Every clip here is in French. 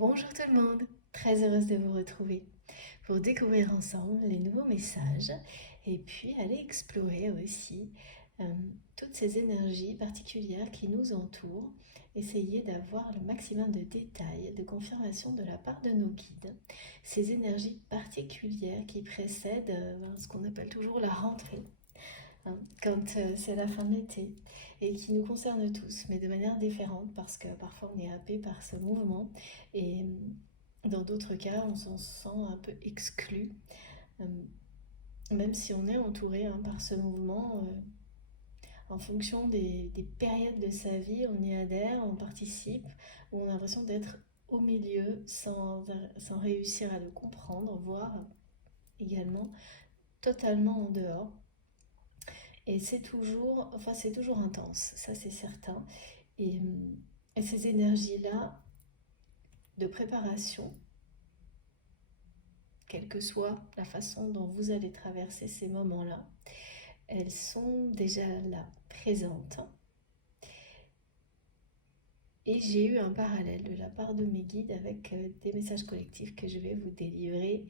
Bonjour tout le monde, très heureuse de vous retrouver pour découvrir ensemble les nouveaux messages et puis aller explorer aussi euh, toutes ces énergies particulières qui nous entourent, essayer d'avoir le maximum de détails, de confirmation de la part de nos guides, ces énergies particulières qui précèdent ce qu'on appelle toujours la rentrée, hein, quand c'est la fin de l'été et qui nous concerne tous, mais de manière différente parce que parfois on est happé par ce mouvement et dans d'autres cas on s'en sent un peu exclu, euh, même si on est entouré par ce mouvement. En fonction des périodes de sa vie, on y adhère, on participe, ou on a l'impression d'être au milieu sans réussir à le comprendre, voire également totalement en dehors. Et c'est toujours intense, ça c'est certain. Et, et ces énergies-là de préparation, quelle que soit la façon dont vous allez traverser ces moments-là, elles sont déjà là, présentes. Et j'ai eu un parallèle de la part de mes guides avec des messages collectifs que je vais vous délivrer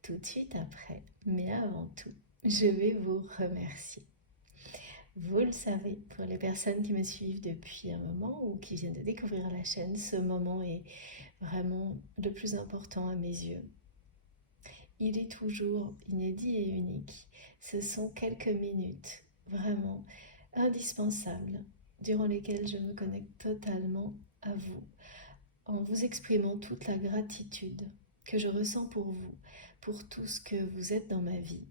tout de suite après. Mais avant tout, je vais vous remercier. Vous le savez, pour les personnes qui me suivent depuis un moment ou qui viennent de découvrir la chaîne, ce moment est vraiment le plus important à mes yeux. Il est toujours inédit et unique. Ce sont quelques minutes vraiment indispensables durant lesquelles je me connecte totalement à vous en vous exprimant toute la gratitude que je ressens pour tout ce que vous êtes dans ma vie,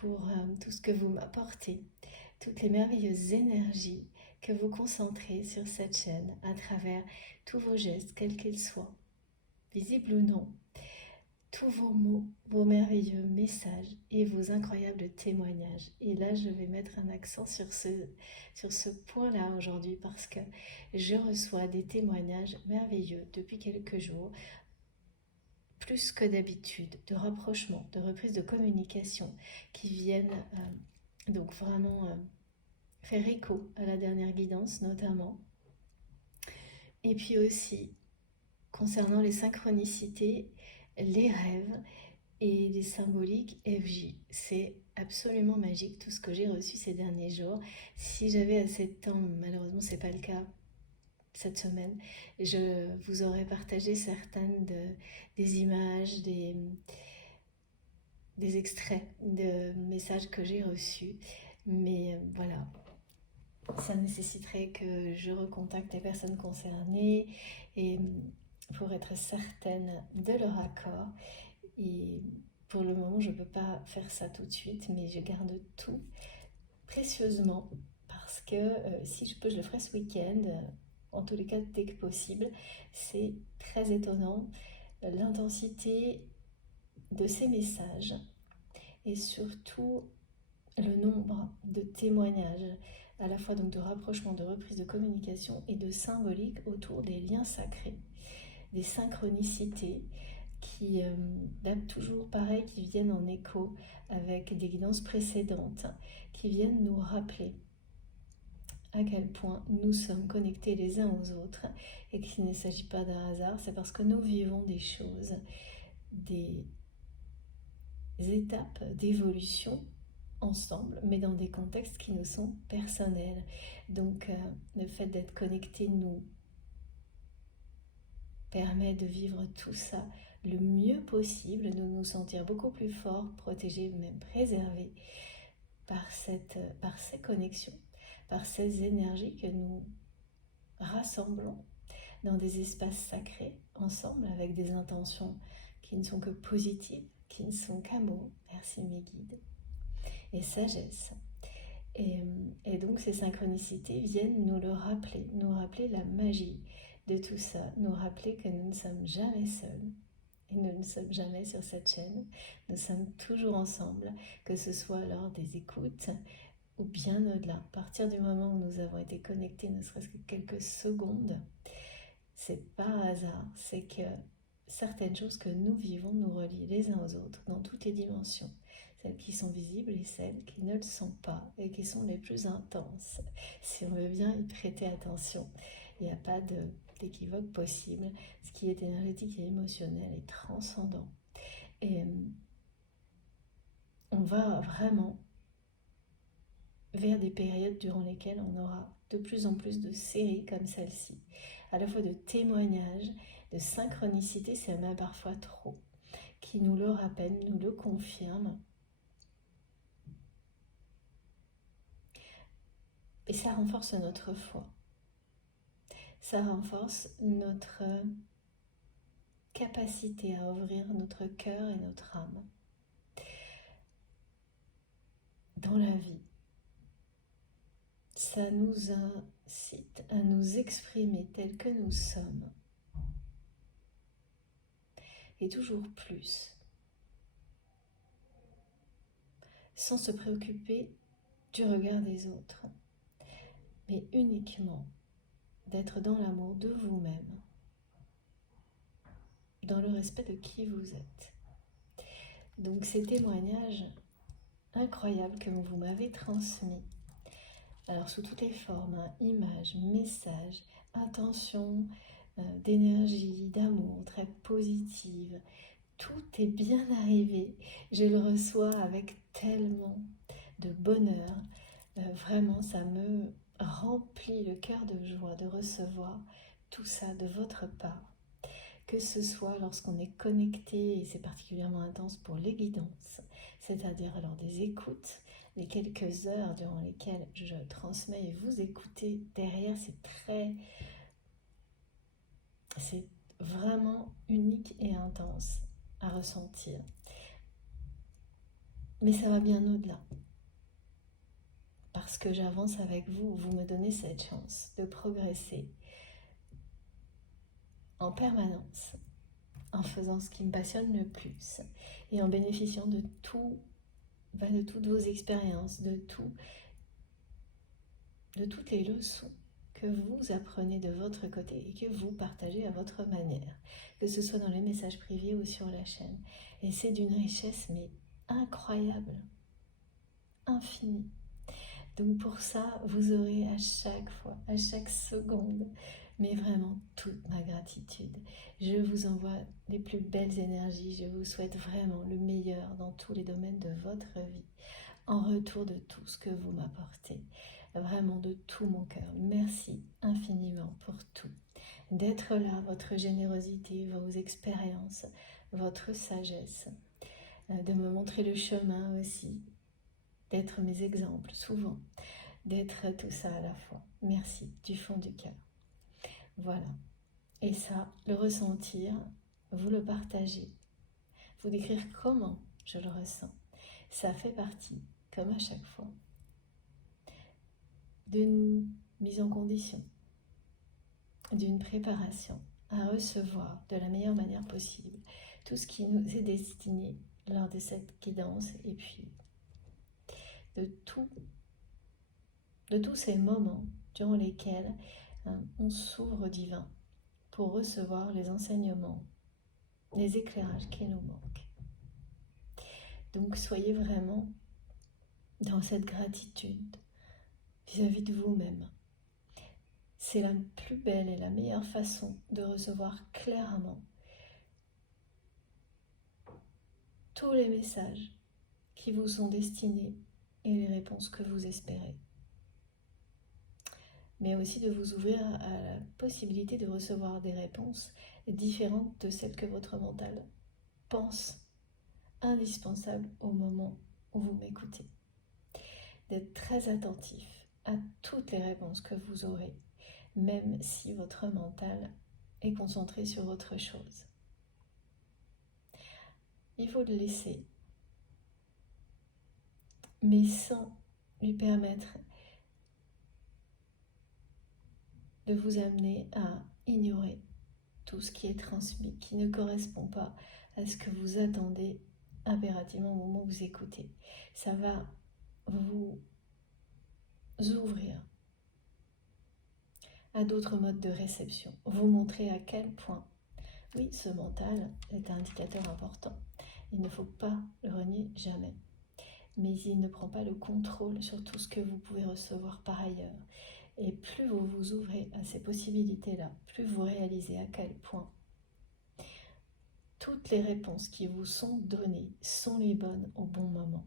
pour tout ce que vous m'apportez, toutes les merveilleuses énergies que vous concentrez sur cette chaîne à travers tous vos gestes, quels qu'ils soient, visibles ou non, tous vos mots, vos merveilleux messages et vos incroyables témoignages. Et là, je vais mettre un accent sur ce point-là aujourd'hui parce que je reçois des témoignages merveilleux depuis quelques jours, plus que d'habitude, de rapprochement, de reprise de communication qui viennent donc vraiment faire écho à la dernière guidance notamment. Et puis aussi, concernant les synchronicités, les rêves et les symboliques FJ. C'est absolument magique tout ce que j'ai reçu ces derniers jours. Si j'avais assez de temps, malheureusement c'est pas le cas cette semaine, je vous aurais partagé des images, des extraits de messages que j'ai reçus. Mais voilà, ça nécessiterait que je recontacte les personnes concernées et pour être certaine de leur accord. Et pour le moment, je ne peux pas faire ça tout de suite, mais je garde tout précieusement parce que si je peux, je le ferai ce week-end. En tous les cas, dès que possible. C'est très étonnant l'intensité de ces messages et surtout le nombre de témoignages, à la fois donc de rapprochement, de reprise de communication et de symbolique autour des liens sacrés, des synchronicités qui, toujours pareil, qui viennent en écho avec des guidances précédentes, qui viennent nous rappeler à quel point nous sommes connectés les uns aux autres et qu'il ne s'agit pas d'un hasard, c'est parce que nous vivons des choses, des étapes d'évolution ensemble, mais dans des contextes qui nous sont personnels. Donc le fait d'être connectés nous permet de vivre tout ça le mieux possible, de nous sentir beaucoup plus forts, protégés, même préservés par ces connexions, par ces énergies que nous rassemblons dans des espaces sacrés ensemble avec des intentions qui ne sont que positives, qui ne sont qu'amour, merci mes guides, et sagesse. Et donc ces synchronicités viennent nous rappeler la magie de tout ça, nous rappeler que nous ne sommes jamais seuls. Et nous ne sommes jamais sur cette chaîne, nous sommes toujours ensemble, que ce soit lors des écoutes ou bien au-delà. À partir du moment où nous avons été connectés, ne serait-ce que quelques secondes, c'est pas un hasard, c'est que certaines choses que nous vivons nous relient les uns aux autres dans toutes les dimensions, celles qui sont visibles et celles qui ne le sont pas et qui sont les plus intenses. Si on veut bien y prêter attention, il n'y a pas équivoque possible. Ce qui est énergétique et émotionnel est transcendant. Et on va vraiment vers des périodes durant lesquelles on aura de plus en plus de séries comme celle-ci, à la fois de témoignages, de synchronicité, c'est même parfois trop, qui nous le rappellent, nous le confirment. Et ça renforce notre foi. Ça renforce notre capacité à ouvrir notre cœur et notre âme dans la vie. Ça nous incite à nous exprimer tels que nous sommes. Et toujours plus. Sans se préoccuper du regard des autres, mais uniquement d'être dans l'amour de vous-même, dans le respect de qui vous êtes. Donc ces témoignages incroyables que vous m'avez transmis, alors sous toutes les formes, hein, images, messages, intentions, d'énergie, d'amour, très positive, tout est bien arrivé. Je le reçois avec tellement de bonheur. Vraiment, ça me remplit le cœur de joie de recevoir tout ça de votre part. Que ce soit lorsqu'on est connecté, et c'est particulièrement intense pour les guidances, c'est-à-dire lors des écoutes, les quelques heures durant lesquelles je transmets et vous écoutez derrière, c'est vraiment unique et intense à ressentir. Mais ça va bien au-delà. Parce que j'avance avec vous, vous me donnez cette chance de progresser en permanence, en faisant ce qui me passionne le plus et en bénéficiant de toutes vos expériences, de toutes les leçons que vous apprenez de votre côté et que vous partagez à votre manière, que ce soit dans les messages privés ou sur la chaîne. Et c'est d'une richesse mais incroyable, infinie. Donc pour ça, vous aurez à chaque fois, à chaque seconde, mais vraiment toute ma gratitude. Je vous envoie les plus belles énergies, je vous souhaite vraiment le meilleur dans tous les domaines de votre vie, en retour de tout ce que vous m'apportez, vraiment de tout mon cœur. Merci infiniment pour tout. D'être là, votre générosité, vos expériences, votre sagesse, de me montrer le chemin aussi, d'être mes exemples souvent, d'être tout ça à la fois. Merci du fond du cœur. Voilà. Et ça, le ressentir, vous le partagez, vous décrire comment je le ressens. Ça fait partie, comme à chaque fois, d'une mise en condition, d'une préparation à recevoir de la meilleure manière possible tout ce qui nous est destiné lors de cette guidance et puis de tous ces moments durant lesquels on s'ouvre au divin pour recevoir les enseignements, les éclairages qui nous manquent. Donc soyez vraiment dans cette gratitude vis-à-vis de vous-même. C'est la plus belle et la meilleure façon de recevoir clairement tous les messages qui vous sont destinés et les réponses que vous espérez. Mais aussi de vous ouvrir à la possibilité de recevoir des réponses différentes de celles que votre mental pense indispensables au moment où vous m'écoutez. D'être très attentif à toutes les réponses que vous aurez, même si votre mental est concentré sur autre chose. Il faut le laisser, mais sans lui permettre de vous amener à ignorer tout ce qui est transmis, qui ne correspond pas à ce que vous attendez impérativement au moment où vous écoutez. Ça va vous ouvrir à d'autres modes de réception, vous montrer à quel point, oui, ce mental est un indicateur important. Il ne faut pas le renier jamais. Mais il ne prend pas le contrôle sur tout ce que vous pouvez recevoir par ailleurs. Et plus vous vous ouvrez à ces possibilités-là, plus vous réalisez à quel point toutes les réponses qui vous sont données sont les bonnes au bon moment.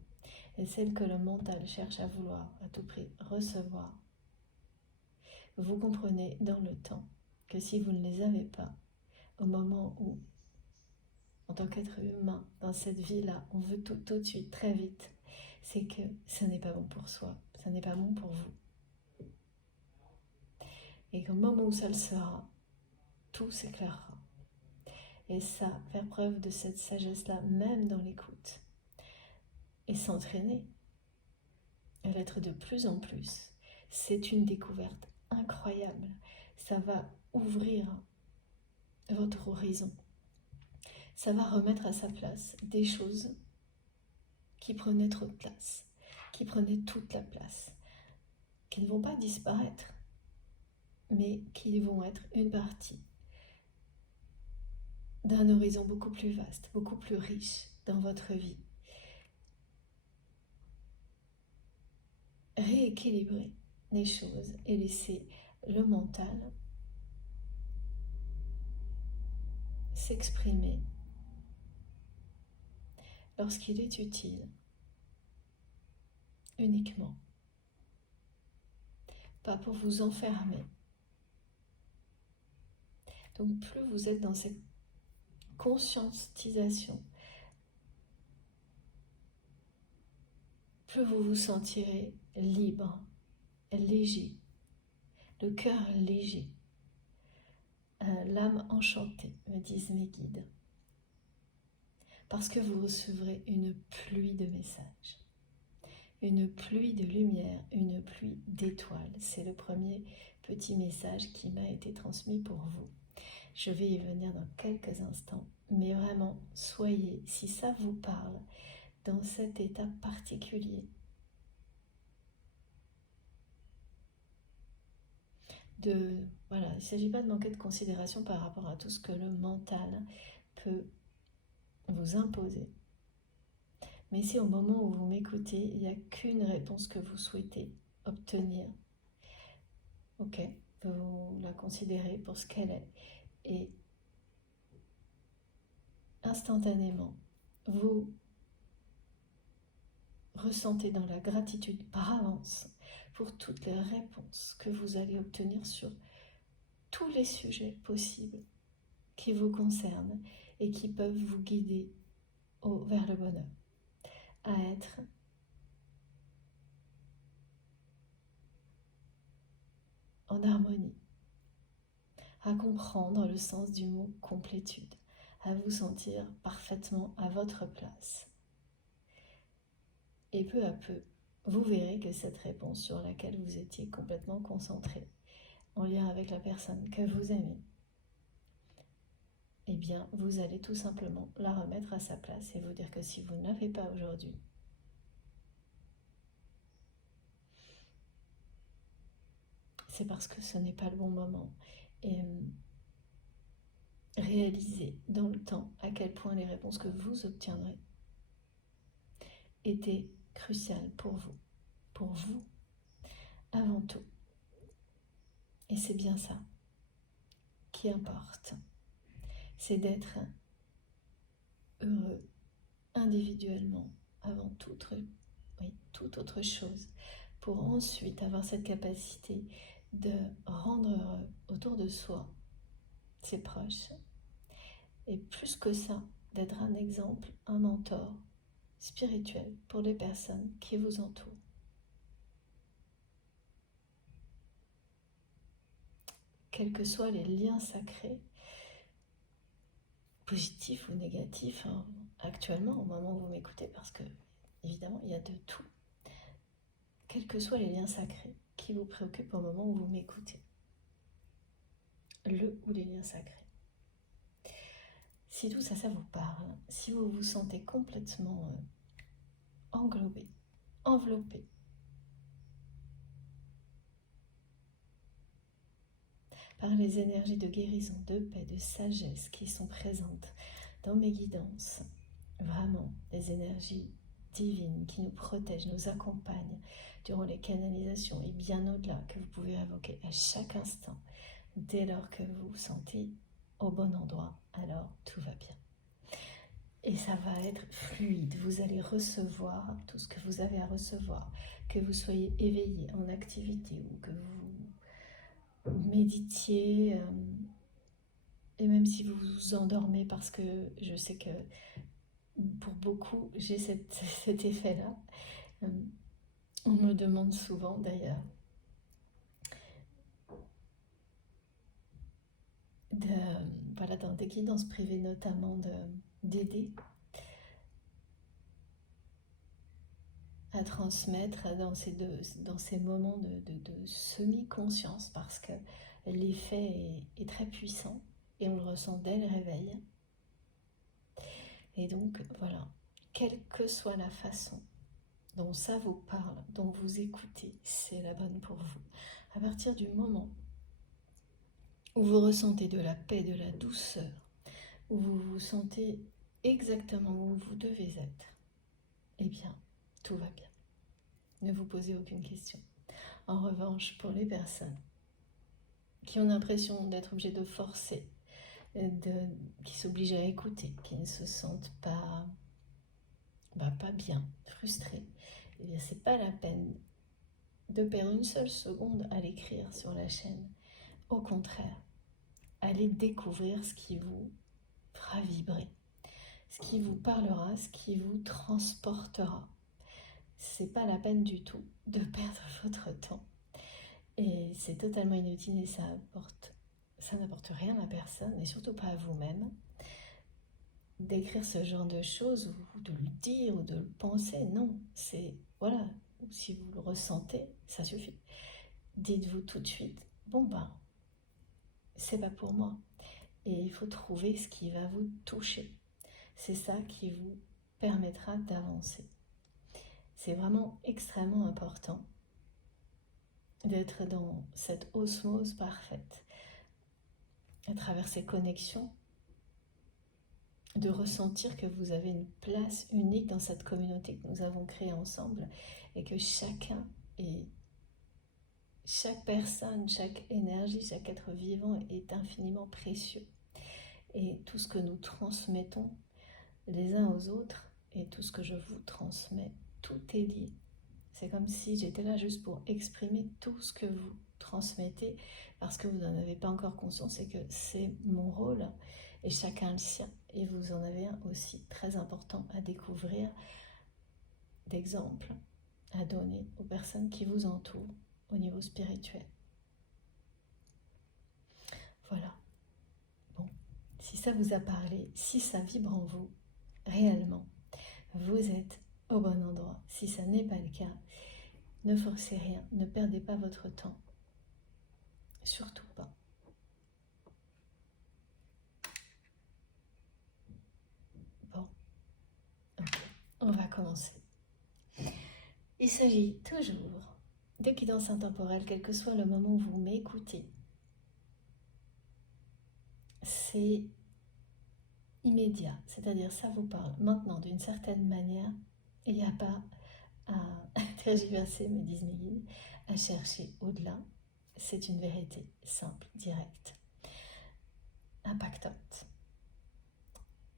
Et celles que le mental cherche à vouloir à tout prix recevoir, vous comprenez dans le temps que si vous ne les avez pas, au moment où, en tant qu'être humain, dans cette vie-là, on veut tout de suite, très vite, c'est que ce n'est pas bon pour soi, ce n'est pas bon pour vous. Et qu'au moment où ça le sera, tout s'éclairera. Et ça, faire preuve de cette sagesse-là, même dans l'écoute, et s'entraîner à l'être de plus en plus, c'est une découverte incroyable. Ça va ouvrir votre horizon. Ça va remettre à sa place des choses qui prenaient trop de place, qui prenaient toute la place, qui ne vont pas disparaître, mais qui vont être une partie d'un horizon beaucoup plus vaste, beaucoup plus riche dans votre vie. Rééquilibrer les choses et laisser le mental s'exprimer lorsqu'il est utile, uniquement. Pas pour vous enfermer. Donc plus vous êtes dans cette conscientisation, plus vous vous sentirez libre, léger, le cœur léger, l'âme enchantée, me disent mes guides. Parce que vous recevrez une pluie de messages, une pluie de lumière, une pluie d'étoiles. C'est le premier petit message qui m'a été transmis pour vous. Je vais y venir dans quelques instants, mais vraiment, soyez, si ça vous parle, dans cet état particulier voilà, il ne s'agit pas de manquer de considération par rapport à tout ce que le mental peut vous imposer. Mais si au moment où vous m'écoutez, il n'y a qu'une réponse que vous souhaitez obtenir, ok, vous la considérez pour ce qu'elle est, et instantanément, vous ressentez dans la gratitude par avance pour toutes les réponses que vous allez obtenir sur tous les sujets possibles qui vous concernent et qui peuvent vous guider vers le bonheur, à être en harmonie, à comprendre le sens du mot complétude, à vous sentir parfaitement à votre place. Et peu à peu, vous verrez que cette réponse sur laquelle vous étiez complètement concentré, en lien avec la personne que vous aimez, eh bien, vous allez tout simplement la remettre à sa place et vous dire que si vous ne l'avez pas aujourd'hui, c'est parce que ce n'est pas le bon moment. Et réalisez dans le temps à quel point les réponses que vous obtiendrez étaient cruciales pour vous avant tout. Et c'est bien ça qui importe, c'est d'être heureux individuellement avant toute autre chose, pour ensuite avoir cette capacité de rendre heureux autour de soi ses proches, et plus que ça, d'être un exemple, un mentor spirituel pour les personnes qui vous entourent. Quels que soient les liens sacrés, positifs ou négatifs, actuellement, au moment où vous m'écoutez, parce que, évidemment, il y a de tout. Quels que soient les liens sacrés qui vous préoccupent au moment où vous m'écoutez, le ou les liens sacrés. Si tout ça, ça vous parle, si vous vous sentez complètement englobé, enveloppé, par les énergies de guérison, de paix, de sagesse qui sont présentes dans mes guidances, vraiment des énergies divine qui nous protège, nous accompagne durant les canalisations et bien au-delà, que vous pouvez invoquer à chaque instant. Dès lors que vous vous sentez au bon endroit, alors tout va bien. Et ça va être fluide, vous allez recevoir tout ce que vous avez à recevoir, que vous soyez éveillé, en activité ou que vous méditiez, et même si vous vous endormez, parce que je sais que pour beaucoup j'ai cet effet-là, on me demande souvent d'ailleurs voilà, dans des guidances privées notamment, d'aider à transmettre dans ces moments de semi-conscience, parce que l'effet est très puissant et on le ressent dès le réveil. Et donc voilà, quelle que soit la façon dont ça vous parle, dont vous écoutez, c'est la bonne pour vous. À partir du moment où vous ressentez de la paix, de la douceur, où vous vous sentez exactement où vous devez être, eh bien, tout va bien. Ne vous posez aucune question. En revanche, pour les personnes qui ont l'impression d'être obligées de forcer, qui s'obligent à écouter, qui ne se sentent pas bien, frustrées, eh bien, c'est pas la peine de perdre une seule seconde à l'écrire sur la chaîne. Au contraire, allez découvrir ce qui vous fera vibrer, ce qui vous parlera, ce qui vous transportera. C'est pas la peine du tout de perdre votre temps. Et c'est totalement inutile et ça n'apporte rien à personne et surtout pas à vous-même d'écrire ce genre de choses ou de le dire ou de le penser. Non, c'est voilà, si vous le ressentez, ça suffit. Dites-vous tout de suite, bon c'est pas pour moi. Et il faut trouver ce qui va vous toucher. C'est ça qui vous permettra d'avancer. C'est vraiment extrêmement important d'être dans cette osmose parfaite, à travers ces connexions, de ressentir que vous avez une place unique dans cette communauté que nous avons créée ensemble et que chacun et chaque personne, chaque énergie, chaque être vivant est infiniment précieux. Et tout ce que nous transmettons les uns aux autres et tout ce que je vous transmets, tout est lié. C'est comme si j'étais là juste pour exprimer tout ce que vous transmettez parce que vous n'en avez pas encore conscience et que c'est mon rôle et chacun le sien. Et vous en avez un aussi très important à découvrir, d'exemples à donner aux personnes qui vous entourent au niveau spirituel. Voilà. Bon, si ça vous a parlé, si ça vibre en vous, réellement, vous êtes au bon endroit. Si ça n'est pas le cas, ne forcez rien, ne perdez pas votre temps. Surtout pas. Bon, ok, on va commencer. Il s'agit toujours de guidance intemporelle, quel que soit le moment où vous m'écoutez. C'est immédiat, c'est-à-dire ça vous parle maintenant d'une certaine manière. Il n'y a pas à tergiverser, me disent mes guides, à chercher au-delà. C'est une vérité simple, directe, impactante.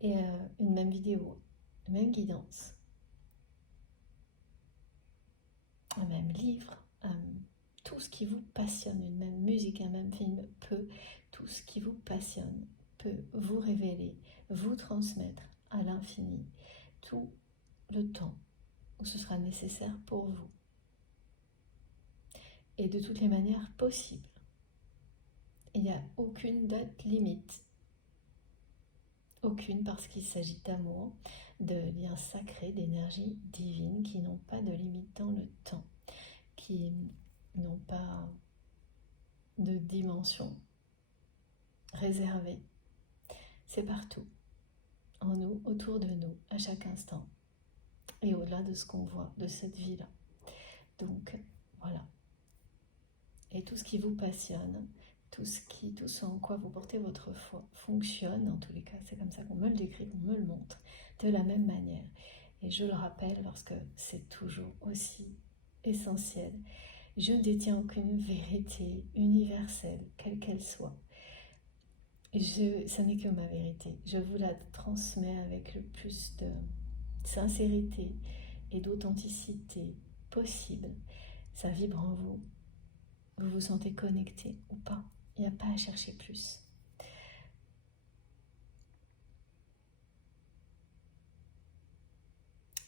Et une même vidéo, une même guidance, un même livre, tout ce qui vous passionne, une même musique, un même film tout ce qui vous passionne peut vous révéler, vous transmettre à l'infini tout le temps où ce sera nécessaire pour vous. Et de toutes les manières possibles. Il n'y a aucune date limite. Aucune, parce qu'il s'agit d'amour, de liens sacrés, d'énergie divine qui n'ont pas de limite dans le temps, qui n'ont pas de dimension réservée. C'est partout, en nous, autour de nous, à chaque instant, et au-delà de ce qu'on voit, de cette vie-là. Donc, voilà. Et tout ce qui vous passionne, tout ce en quoi vous portez votre foi fonctionne, en tous les cas, c'est comme ça qu'on me le décrit, qu'on me le montre, de la même manière. Et je le rappelle parce que c'est toujours aussi essentiel. Je ne détiens aucune vérité universelle, quelle qu'elle soit. Ça n'est que ma vérité. Je vous la transmets avec le plus de sincérité et d'authenticité possible. Ça vibre en vous. Vous vous sentez connecté ou pas. Il n'y a pas à chercher plus.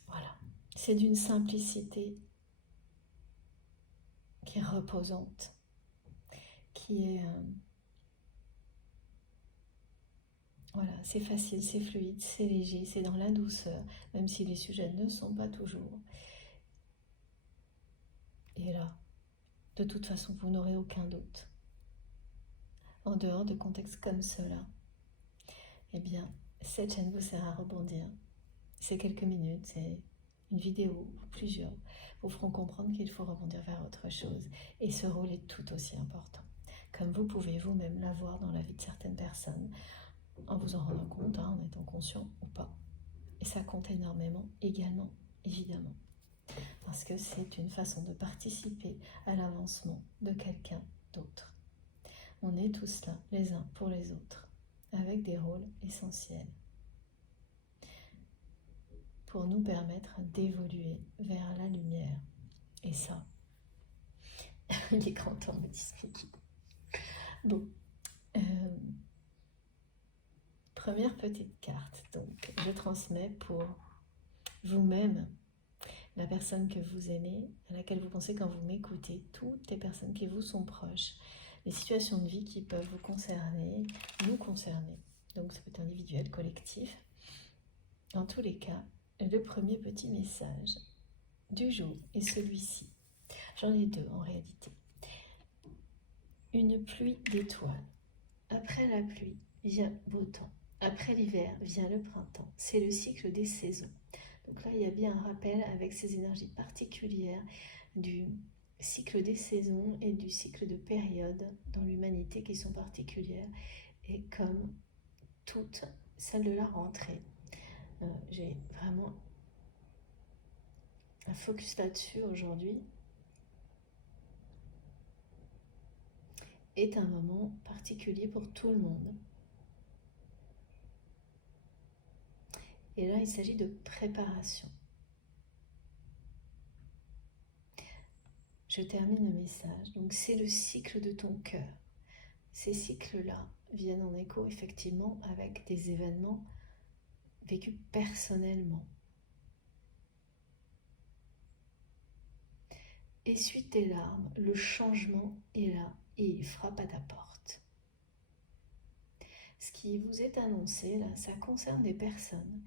Voilà. C'est d'une simplicité qui est reposante, qui est... voilà, c'est facile, c'est fluide, c'est léger, c'est dans la douceur, même si les sujets ne sont pas toujours. Et là, de toute façon, vous n'aurez aucun doute. En dehors de contextes comme cela, eh bien, cette chaîne vous sert à rebondir. Ces quelques minutes, c'est une vidéo ou plusieurs, vous feront comprendre qu'il faut rebondir vers autre chose. Et ce rôle est tout aussi important. Comme vous pouvez vous-même l'avoir dans la vie de certaines personnes, en vous en rendant compte, en étant conscient ou pas. Et ça compte énormément également, évidemment. Parce que c'est une façon de participer à l'avancement de quelqu'un d'autre. On est tous là, les uns pour les autres, avec des rôles essentiels pour nous permettre d'évoluer vers la lumière. Et ça, il est grand temps de m'expliquer. Bon, première petite carte, donc je transmets pour vous-même, la personne que vous aimez, à laquelle vous pensez quand vous m'écoutez, toutes les personnes qui vous sont proches, les situations de vie qui peuvent vous concerner, nous concerner. Donc ça peut être individuel, collectif. Dans tous les cas, le premier petit message du jour est celui-ci. J'en ai deux en réalité. Une pluie d'étoiles. Après la pluie vient beau temps. Après l'hiver vient le printemps. C'est le cycle des saisons. Donc là, il y a bien un rappel avec ces énergies particulières du cycle des saisons et du cycle de périodes dans l'humanité qui sont particulières. Et comme toutes celles de la rentrée, j'ai vraiment un focus là-dessus aujourd'hui, est un moment particulier pour tout le monde. Et là, il s'agit de préparation. Je termine le message. Donc, c'est le cycle de ton cœur. Ces cycles-là viennent en écho, effectivement, avec des événements vécus personnellement. Essuie tes larmes, le changement est là et il frappe à ta porte. Ce qui vous est annoncé, là, ça concerne des personnes.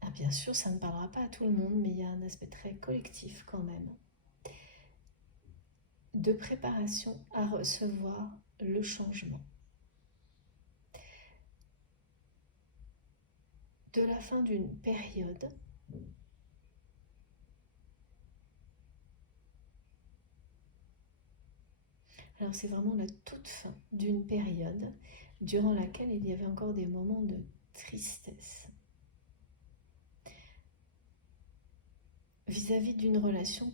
Ah, bien sûr, ça ne parlera pas à tout le monde, mais il y a un aspect très collectif quand même, de préparation à recevoir le changement. De la fin d'une période, alors c'est vraiment la toute fin d'une période durant laquelle il y avait encore des moments de tristesse vis-à-vis d'une relation,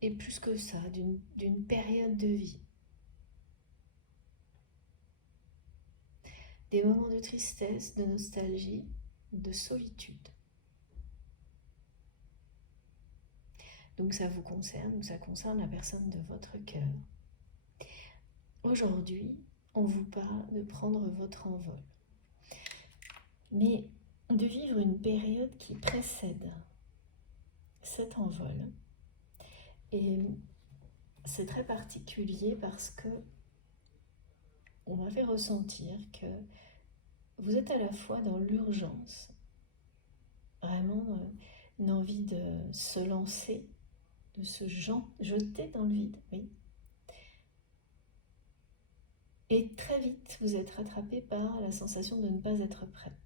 et plus que ça, d'une période de vie. Des moments de tristesse, de nostalgie, de solitude. Donc ça vous concerne, ou ça concerne la personne de votre cœur. Aujourd'hui, on vous parle de prendre votre envol, mais de vivre une période qui précède cet envol. Et c'est très particulier parce que on m'a fait ressentir que vous êtes à la fois dans l'urgence, vraiment une envie de se lancer, de se jeter dans le vide, oui. Et très vite, vous êtes rattrapé par la sensation de ne pas être prêt.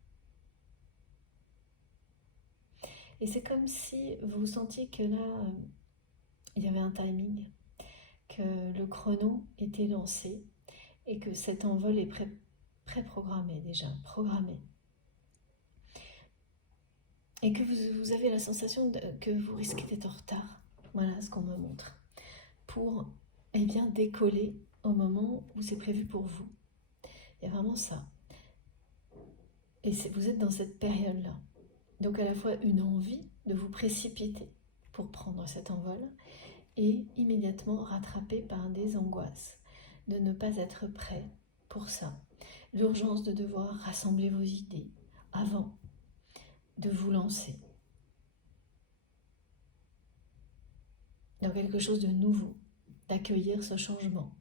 Et c'est comme si vous sentiez que là, il y avait un timing, que le chrono était lancé et que cet envol est préprogrammé déjà, programmé. Et que vous avez la sensation que vous risquez d'être en retard. Voilà ce qu'on me montre. Pour bien décoller au moment où c'est prévu pour vous. Il y a vraiment ça. Et vous êtes dans cette période-là. Donc à la fois une envie de vous précipiter pour prendre cet envol et immédiatement rattrapé par des angoisses de ne pas être prêt pour ça. L'urgence de devoir rassembler vos idées avant de vous lancer dans quelque chose de nouveau, d'accueillir ce changement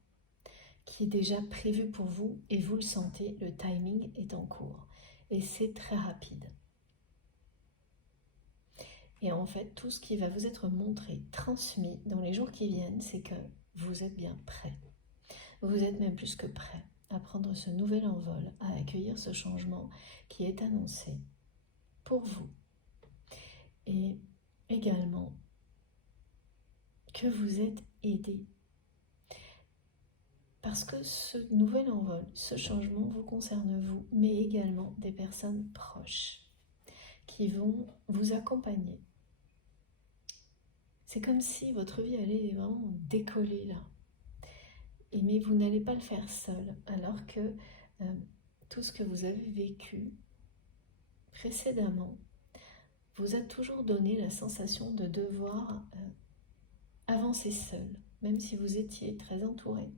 qui est déjà prévu pour vous et vous le sentez, le timing est en cours et c'est très rapide. Et en fait, tout ce qui va vous être montré, transmis dans les jours qui viennent, c'est que vous êtes bien prêt. Vous êtes même plus que prêt à prendre ce nouvel envol, à accueillir ce changement qui est annoncé pour vous. Et également que vous êtes aidé. Parce que ce nouvel envol, ce changement vous concerne vous, mais également des personnes proches qui vont vous accompagner. C'est comme si votre vie allait vraiment décoller là. Mais vous n'allez pas le faire seul, alors que tout ce que vous avez vécu précédemment vous a toujours donné la sensation de devoir avancer seul, même si vous étiez très entouré.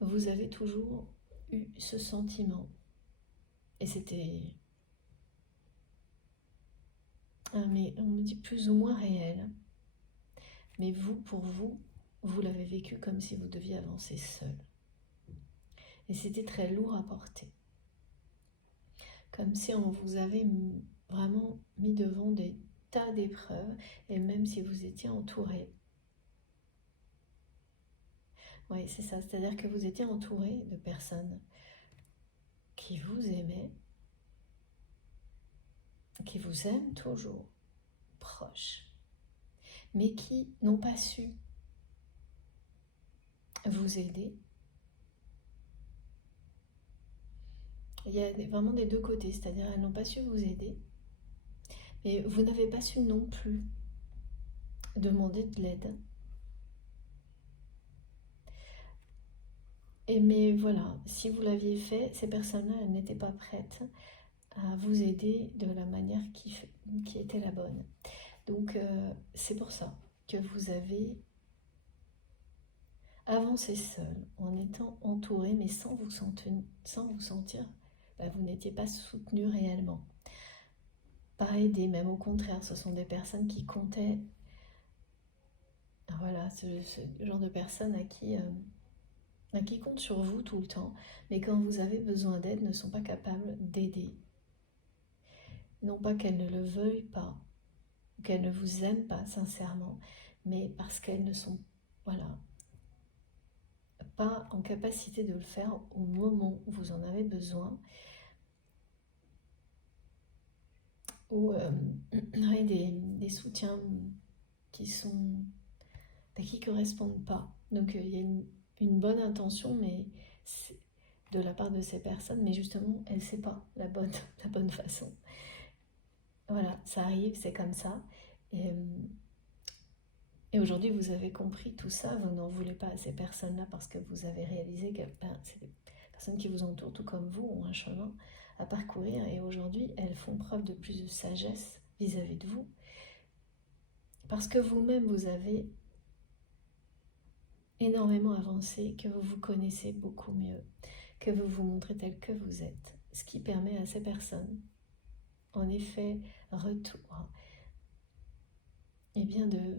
Vous avez toujours eu ce sentiment, et c'était, mais on me dit plus ou moins réel, mais vous, pour vous, vous l'avez vécu comme si vous deviez avancer seul. Et c'était très lourd à porter. Comme si on vous avait vraiment mis devant des tas d'épreuves, et même si vous étiez entouré. Oui, c'est ça, c'est-à-dire que vous étiez entouré de personnes qui vous aimaient, qui vous aiment toujours, proches, mais qui n'ont pas su vous aider. Il y a vraiment des deux côtés, c'est-à-dire elles n'ont pas su vous aider, mais vous n'avez pas su non plus demander de l'aide. Mais voilà, si vous l'aviez fait, ces personnes-là, elles n'étaient pas prêtes à vous aider de la manière qui était la bonne. Donc c'est pour ça que vous avez avancé seul, en étant entouré, mais sans vous sentir, vous n'étiez pas soutenu réellement. Pas aidé, même au contraire, ce sont des personnes qui comptaient. Voilà, ce genre de personnes qui comptent sur vous tout le temps, mais quand vous avez besoin d'aide, ne sont pas capables d'aider. Non pas qu'elles ne le veuillent pas, ou qu'elles ne vous aiment pas sincèrement, mais parce qu'elles ne sont pas en capacité de le faire au moment où vous en avez besoin, ou des soutiens qui correspondent pas. Donc il y a une bonne intention, mais de la part de ces personnes, mais justement, elle ne sait pas la bonne façon. Voilà, ça arrive, c'est comme ça. Et aujourd'hui, vous avez compris tout ça, vous n'en voulez pas à ces personnes-là parce que vous avez réalisé que c'est des personnes qui vous entourent, tout comme vous, ont un chemin à parcourir. Et aujourd'hui, elles font preuve de plus de sagesse vis-à-vis de vous. Parce que vous-même, vous avez énormément avancé, que vous vous connaissez beaucoup mieux, que vous vous montrez tel que vous êtes. Ce qui permet à ces personnes, en effet, retour, et bien de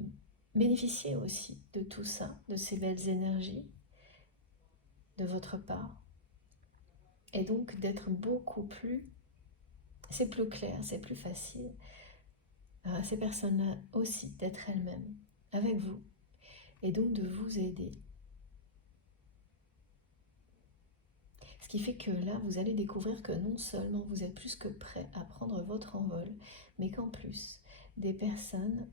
bénéficier aussi de tout ça, de ces belles énergies de votre part. Et donc d'être beaucoup plus, c'est plus clair, c'est plus facile à ces personnes-là aussi d'être elles-mêmes avec vous et donc de vous aider. Ce qui fait que là, vous allez découvrir que non seulement vous êtes plus que prêt à prendre votre envol, mais qu'en plus, des personnes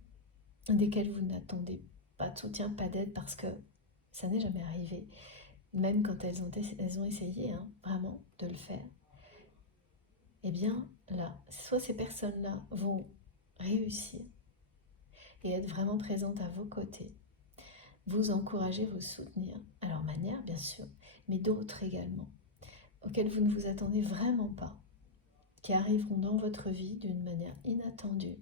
desquelles vous n'attendez pas de soutien, pas d'aide, parce que ça n'est jamais arrivé, même quand elles ont essayé vraiment de le faire, eh bien là, soit ces personnes-là vont réussir et être vraiment présentes à vos côtés, vous encourager, vous soutenir, à leur manière bien sûr, mais d'autres également, auxquelles vous ne vous attendez vraiment pas, qui arriveront dans votre vie d'une manière inattendue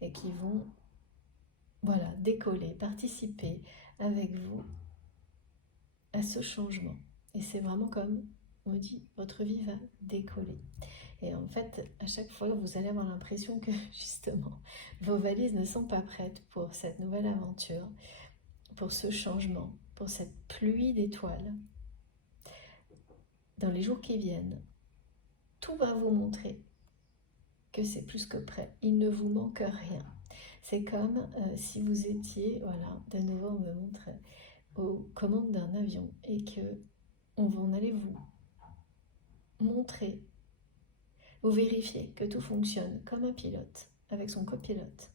et qui vont décoller, participer avec vous à ce changement. Et c'est vraiment comme on dit, votre vie va décoller. Et en fait, à chaque fois, vous allez avoir l'impression que justement, vos valises ne sont pas prêtes pour cette nouvelle aventure, pour ce changement, pour cette pluie d'étoiles. Dans les jours qui viennent, tout va vous montrer que c'est plus que prêt. Il ne vous manque rien. C'est comme si vous étiez, voilà, de nouveau on me montre, aux commandes d'un avion et que on allait vous montrer, vous vérifier que tout fonctionne comme un pilote avec son copilote,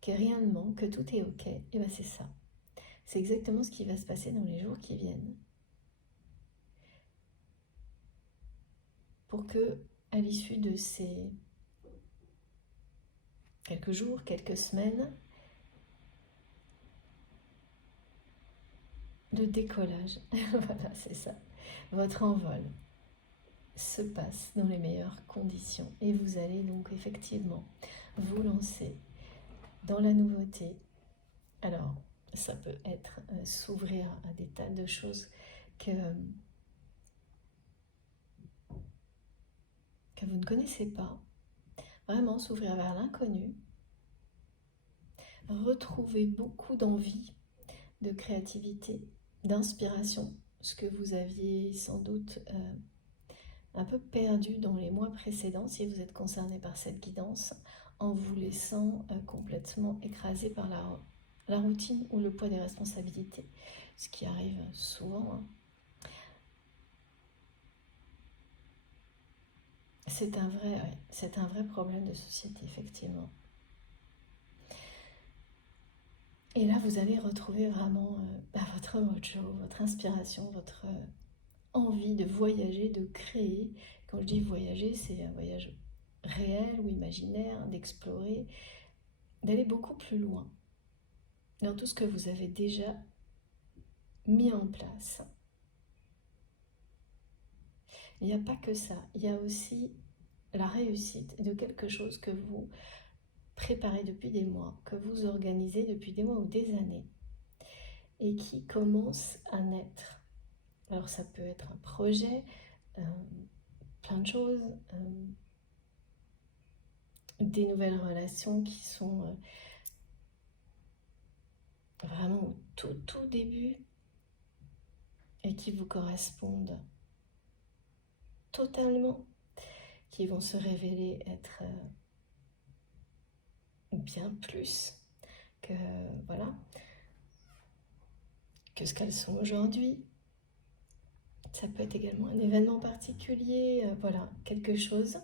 que rien ne manque, que tout est ok. Et bien c'est ça. C'est exactement ce qui va se passer dans les jours qui viennent. Pour que, à l'issue de ces quelques jours, quelques semaines de décollage, voilà, c'est ça, votre envol se passe dans les meilleures conditions et vous allez donc effectivement vous lancer dans la nouveauté. Alors, ça peut être s'ouvrir à des tas de choses que vous ne connaissez pas, vraiment s'ouvrir vers l'inconnu, retrouver beaucoup d'envie, de créativité, d'inspiration, ce que vous aviez sans doute un peu perdu dans les mois précédents si vous êtes concerné par cette guidance, en vous laissant complètement écrasé par la routine ou le poids des responsabilités, ce qui arrive souvent. C'est un vrai problème de société, effectivement. Et là, vous allez retrouver vraiment votre mojo, votre inspiration, votre envie de voyager, de créer. Quand je dis voyager, c'est un voyage réel ou imaginaire, d'explorer, d'aller beaucoup plus loin dans tout ce que vous avez déjà mis en place. Il n'y a pas que ça, il y a aussi la réussite de quelque chose que vous préparez depuis des mois, que vous organisez depuis des mois ou des années, et qui commence à naître. Alors ça peut être un projet, plein de choses, des nouvelles relations qui sont vraiment au tout début et qui vous correspondent totalement, qui vont se révéler être bien plus que, que ce qu'elles sont aujourd'hui. Ça peut être également un événement particulier, quelque chose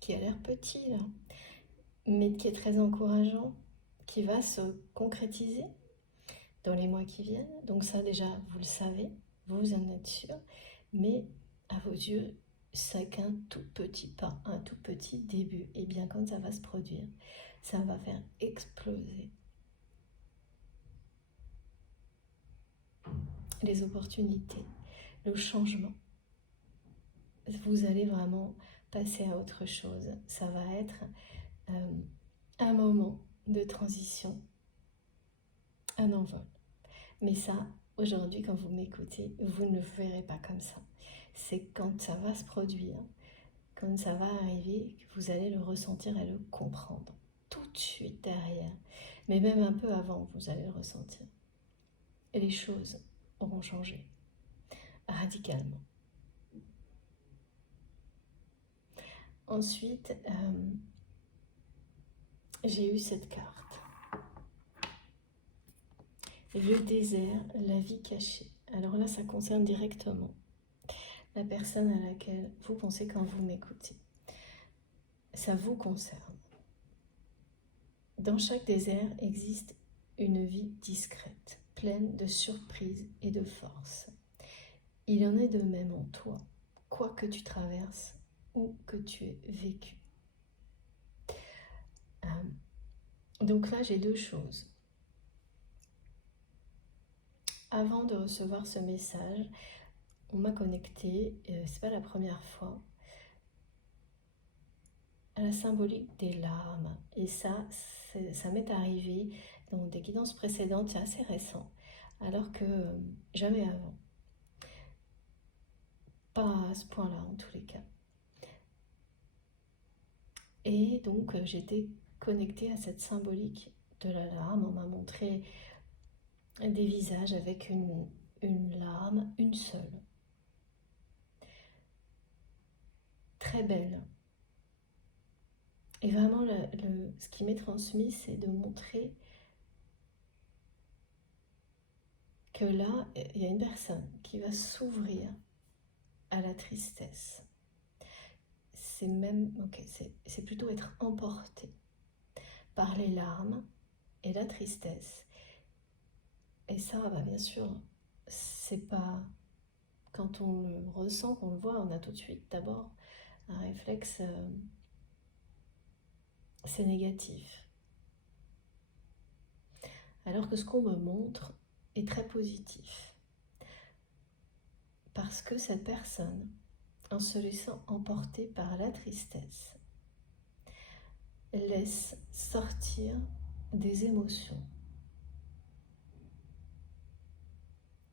qui a l'air petit là, mais qui est très encourageant, qui va se concrétiser dans les mois qui viennent. Donc ça déjà, vous le savez, vous en êtes sûr, mais à vos yeux, c'est qu'un tout petit pas, un tout petit début. Et bien quand ça va se produire, ça va faire exploser les opportunités, le changement. Vous allez vraiment passer à autre chose. Ça va être un moment de transition, un envol. Mais ça, aujourd'hui, quand vous m'écoutez, vous ne le verrez pas comme ça. C'est quand ça va se produire, quand ça va arriver, que vous allez le ressentir et le comprendre. Tout de suite derrière. Mais même un peu avant, vous allez le ressentir. Et les choses auront changé radicalement. Ensuite, j'ai eu cette carte. Le désert, la vie cachée. Alors là, ça concerne directement la personne à laquelle vous pensez quand vous m'écoutez. Ça vous concerne. Dans chaque désert existe une vie discrète, pleine de surprises et de force. Il en est de même en toi, quoi que tu traverses ou que tu aies vécu. Donc là, j'ai deux choses. Avant de recevoir ce message, on m'a connecté, c'est pas la première fois, à la symbolique des larmes. Et ça m'est arrivé dans des guidances précédentes, c'est assez récent, alors que jamais avant. Pas à ce point-là en tous les cas. Et donc j'étais connectée à cette symbolique de la larme. On m'a montré des visages avec une larme, une seule. Très belle. Et vraiment, ce qui m'est transmis, c'est de montrer que là, il y a une personne qui va s'ouvrir à la tristesse. C'est même, c'est plutôt être emporté par les larmes et la tristesse. Et ça, bien sûr, c'est pas quand on le ressent, qu'on le voit, on a tout de suite d'abord un réflexe, c'est négatif. Alors que ce qu'on me montre est très positif. Parce que cette personne, en se laissant emporter par la tristesse, laisse sortir des émotions.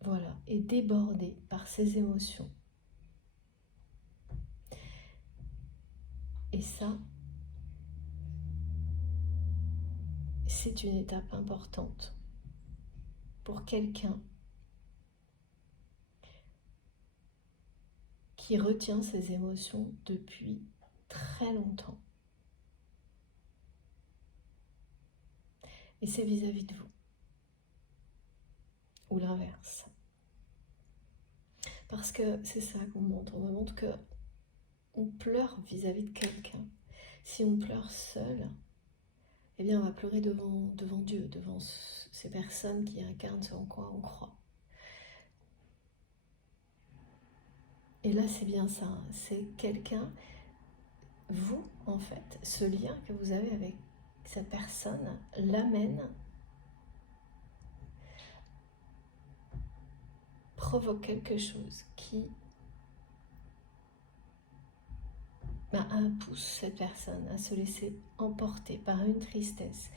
Voilà, et débordée par ces émotions. Et ça, c'est une étape importante pour quelqu'un qui retient ses émotions depuis très longtemps. Et c'est vis-à-vis de vous. Ou l'inverse. Parce que c'est ça qu'on montre. On me montre que on pleure vis-à-vis de quelqu'un. Si on pleure seul, eh bien on va pleurer devant Dieu, devant ces personnes qui incarnent ce en quoi on croit. Et là c'est bien ça, c'est quelqu'un, vous en fait, ce lien que vous avez avec cette personne l'amène, provoque quelque chose qui pousse cette personne à se laisser emporter par une tristesse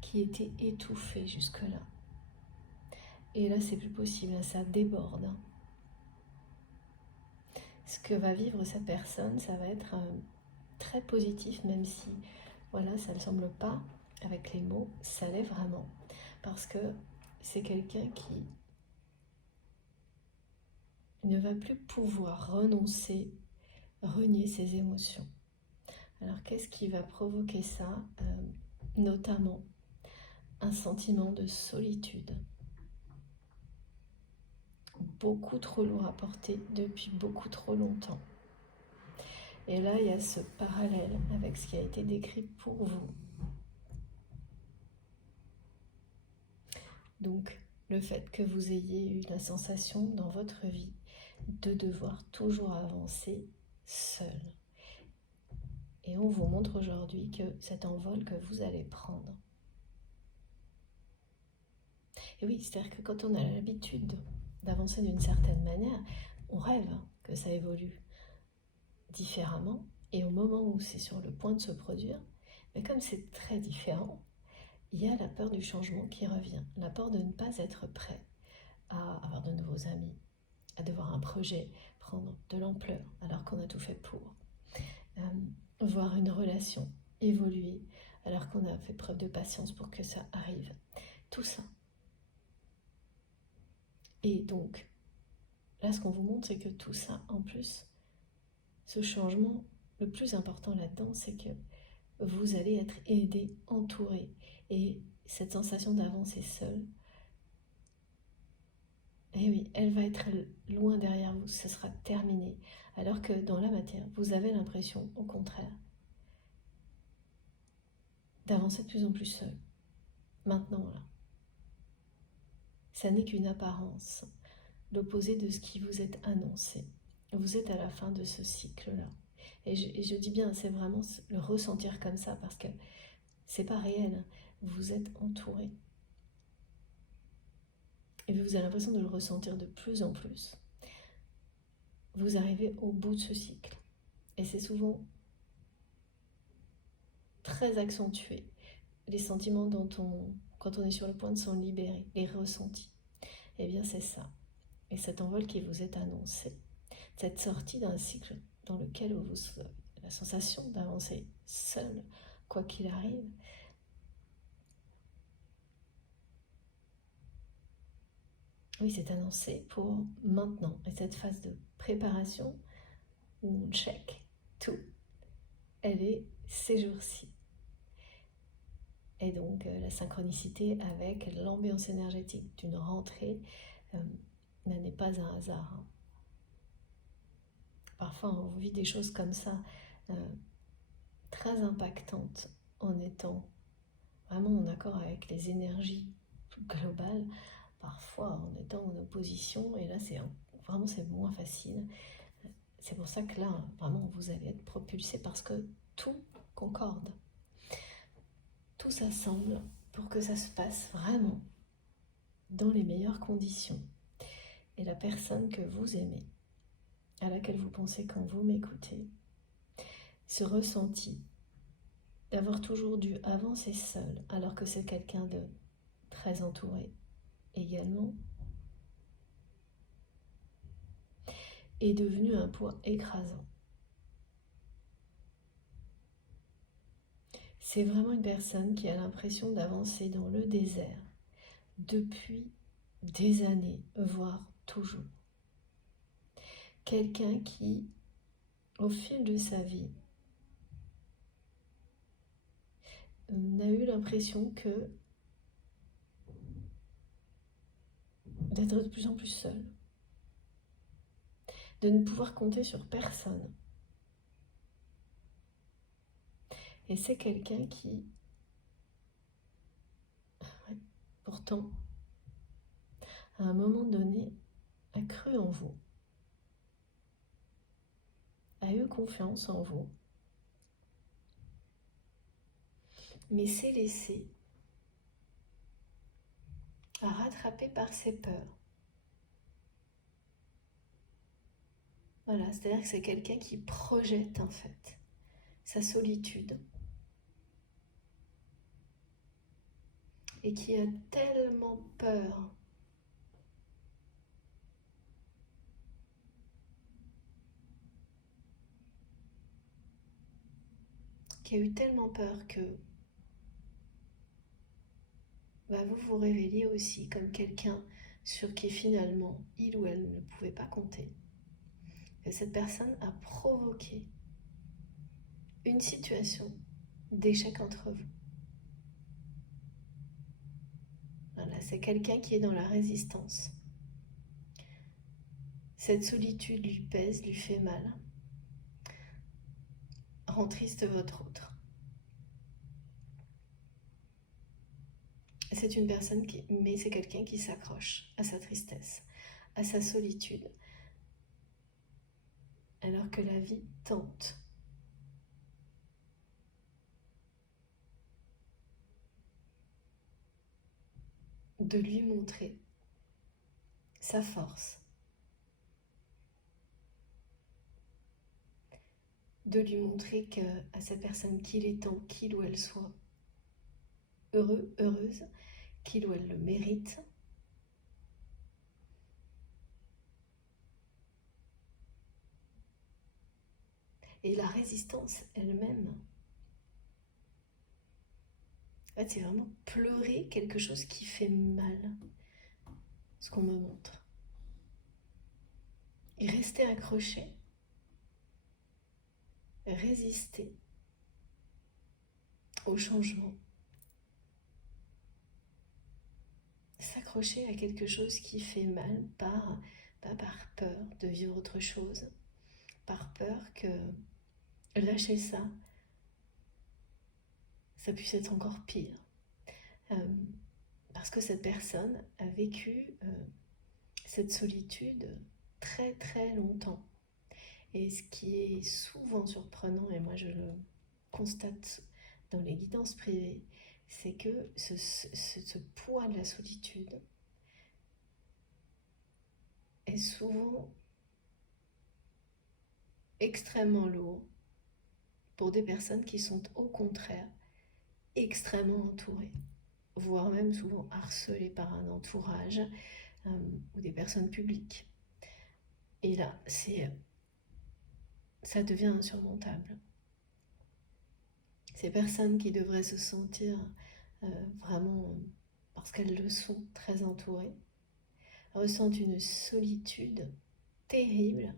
qui était étouffée jusque-là. Et là, c'est plus possible, ça déborde. Ce que va vivre cette personne, ça va être très positif, même si, voilà, ça ne semble pas, avec les mots, ça l'est vraiment. Parce que c'est quelqu'un qui ne va plus pouvoir renier ses émotions. Alors, qu'est-ce qui va provoquer ça? Notamment un sentiment de solitude. Beaucoup trop lourd à porter depuis beaucoup trop longtemps. Et là, il y a ce parallèle avec ce qui a été décrit pour vous. Donc, le fait que vous ayez eu la sensation dans votre vie de devoir toujours avancer seul. Et on vous montre aujourd'hui que cet envol que vous allez prendre. Et oui, c'est-à-dire que quand on a l'habitude d'avancer d'une certaine manière, on rêve que ça évolue différemment. Et au moment où c'est sur le point de se produire, mais comme c'est très différent, il y a la peur du changement qui revient, la peur de ne pas être prêt à avoir de nouveaux amis, à devoir un projet prendre de l'ampleur alors qu'on a tout fait pour, voir une relation évoluer alors qu'on a fait preuve de patience pour que ça arrive. Tout ça. Et donc, là, ce qu'on vous montre, c'est que tout ça, en plus, ce changement, le plus important là-dedans, c'est que vous allez être aidé, entouré. Et cette sensation d'avancer seul, eh oui, elle va être loin derrière vous, ce sera terminé. Alors que dans la matière, vous avez l'impression, au contraire, d'avancer de plus en plus seul. Maintenant, là. Ça n'est qu'une apparence, l'opposé de ce qui vous est annoncé. Vous êtes à la fin de ce cycle-là. Et je dis bien, c'est vraiment le ressentir comme ça, parce que c'est pas réel. Vous êtes entouré. Et vous avez l'impression de le ressentir de plus en plus. Vous arrivez au bout de ce cycle. Et c'est souvent très accentué. Les sentiments quand on est sur le point de s'en libérer, les ressentis. Eh bien, c'est ça. Et cet envol qui vous est annoncé, cette sortie d'un cycle dans lequel vous avez la sensation d'avancer seul, quoi qu'il arrive, oui, c'est annoncé pour maintenant. Et cette phase de préparation, où on check tout, elle est ces jours-ci. Et donc, la synchronicité avec l'ambiance énergétique d'une rentrée n'est pas un hasard. Hein. Parfois, on vit des choses comme ça, très impactantes, en étant vraiment en accord avec les énergies globales, parfois en étant en opposition, et là, vraiment, c'est moins facile. C'est pour ça que là, vraiment, vous allez être propulsé parce que tout concorde. Tout s'assemble pour que ça se passe vraiment dans les meilleures conditions. Et la personne que vous aimez, à laquelle vous pensez quand vous m'écoutez, ce ressenti d'avoir toujours dû avancer seul alors que c'est quelqu'un de très entouré également, est devenu un poids écrasant. C'est vraiment une personne qui a l'impression d'avancer dans le désert depuis des années, voire toujours. Quelqu'un qui, au fil de sa vie, n'a eu l'impression que d'être de plus en plus seul, de ne pouvoir compter sur personne. Et c'est quelqu'un qui, pourtant, à un moment donné, a cru en vous, a eu confiance en vous, mais s'est laissé rattraper par ses peurs. Voilà, c'est-à-dire que c'est quelqu'un qui projette en fait sa solitude et qui a tellement peur qui a eu tellement peur que vous vous révéliez aussi comme quelqu'un sur qui finalement il ou elle ne pouvait pas compter. Et cette personne a provoqué une situation d'échec entre vous. Voilà, c'est quelqu'un qui est dans la résistance. Cette solitude lui pèse, lui fait mal, rend triste votre autre. C'est une personne mais c'est quelqu'un qui s'accroche à sa tristesse, à sa solitude, alors que la vie tente de lui montrer sa force, de lui montrer à cette personne qu'il est temps qu'il ou elle soit heureux, heureuse, qu'il ou elle le mérite. Et la résistance elle-même, en fait, c'est vraiment pleurer quelque chose qui fait mal, ce qu'on me montre. Et rester accroché, résister au changement, s'accrocher à quelque chose qui fait mal pas par peur de vivre autre chose, par peur que lâcher ça puisse être encore pire. parce que cette personne a vécu cette solitude très très longtemps. Et ce qui est souvent surprenant, et moi je le constate dans les guidances privées, c'est que ce poids de la solitude est souvent extrêmement lourd pour des personnes qui sont au contraire extrêmement entourées, voire même souvent harcelées par un entourage ou des personnes publiques. Et là, ça devient insurmontable. Ces personnes qui devraient se sentir vraiment, parce qu'elles le sont, très entourées, ressentent une solitude terrible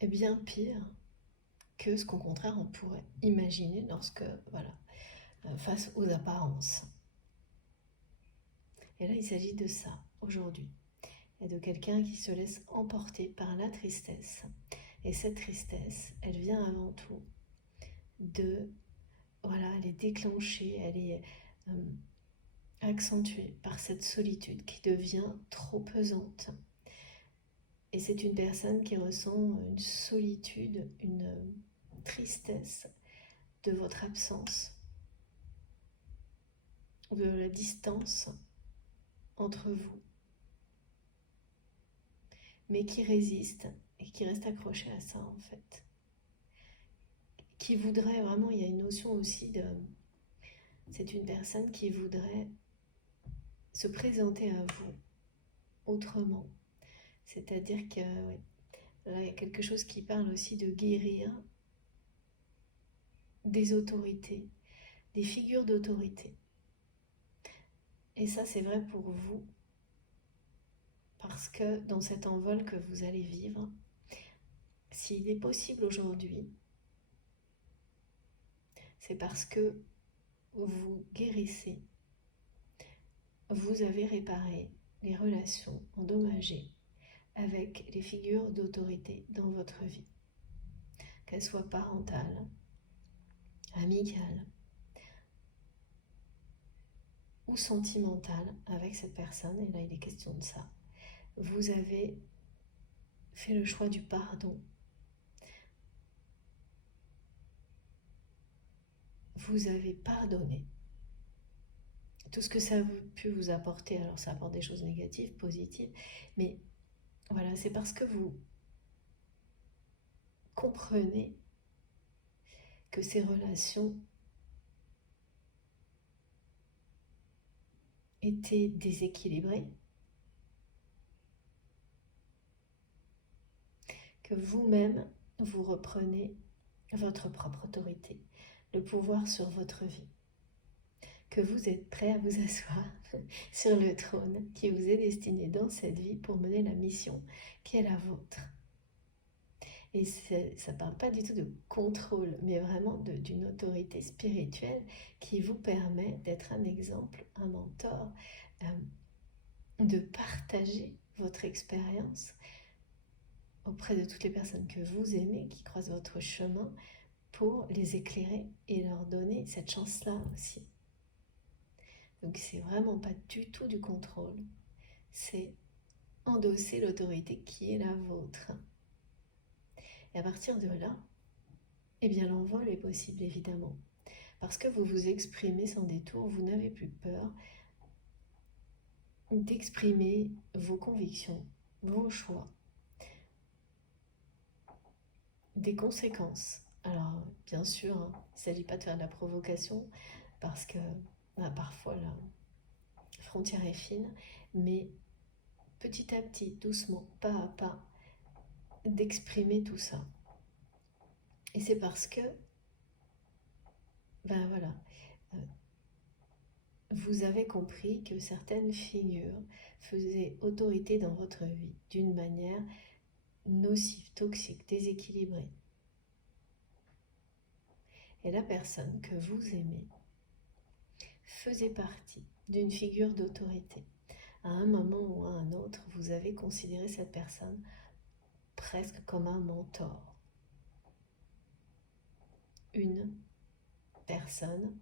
et bien pire que ce qu'au contraire on pourrait imaginer lorsque, voilà, face aux apparences. Et là, il s'agit de ça aujourd'hui, et de quelqu'un qui se laisse emporter par la tristesse. Et cette tristesse, elle vient avant tout elle est déclenchée, elle est accentuée par cette solitude qui devient trop pesante. Et c'est une personne qui ressent une solitude, une tristesse de votre absence, de la distance entre vous, mais qui résiste et qui reste accroché à ça en fait. Qui voudrait vraiment, il y a une notion aussi c'est une personne qui voudrait se présenter à vous autrement. C'est-à-dire que là, il y a quelque chose qui parle aussi de guérir des autorités, des figures d'autorité. Et ça, c'est vrai pour vous, parce que dans cet envol que vous allez vivre, s'il est possible aujourd'hui, c'est parce que vous guérissez, vous avez réparé les relations endommagées avec les figures d'autorité dans votre vie, qu'elles soient parentales, amicales ou sentimentales avec cette personne, et là il est question de ça. Vous avez fait le choix du pardon. Vous avez pardonné tout ce que ça a pu vous apporter. Alors ça apporte des choses négatives, positives, mais voilà, c'est parce que vous comprenez que ces relations étaient déséquilibrées, que vous-même, vous reprenez votre propre autorité, le pouvoir sur votre vie, que vous êtes prêt à vous asseoir sur le trône qui vous est destiné dans cette vie pour mener la mission qui est la vôtre. Et ça ne parle pas du tout de contrôle, mais vraiment d'une autorité spirituelle qui vous permet d'être un exemple, un mentor, de partager votre expérience auprès de toutes les personnes que vous aimez, qui croisent votre chemin, pour les éclairer et leur donner cette chance-là aussi. Donc c'est vraiment pas du tout du contrôle, c'est endosser l'autorité qui est la vôtre. Et à partir de là, eh bien l'envol est possible évidemment. Parce que vous vous exprimez sans détour, vous n'avez plus peur d'exprimer vos convictions, vos choix, des conséquences. Alors bien sûr, il ne s'agit pas de faire de la provocation parce que parfois la frontière est fine, mais petit à petit, doucement, pas à pas, d'exprimer tout ça. Et c'est parce que, vous avez compris que certaines figures faisaient autorité dans votre vie d'une manière nocive, toxique, déséquilibrée. Et la personne que vous aimez faisait partie d'une figure d'autorité. À un moment ou à un autre, vous avez considéré cette personne presque comme un mentor. Une personne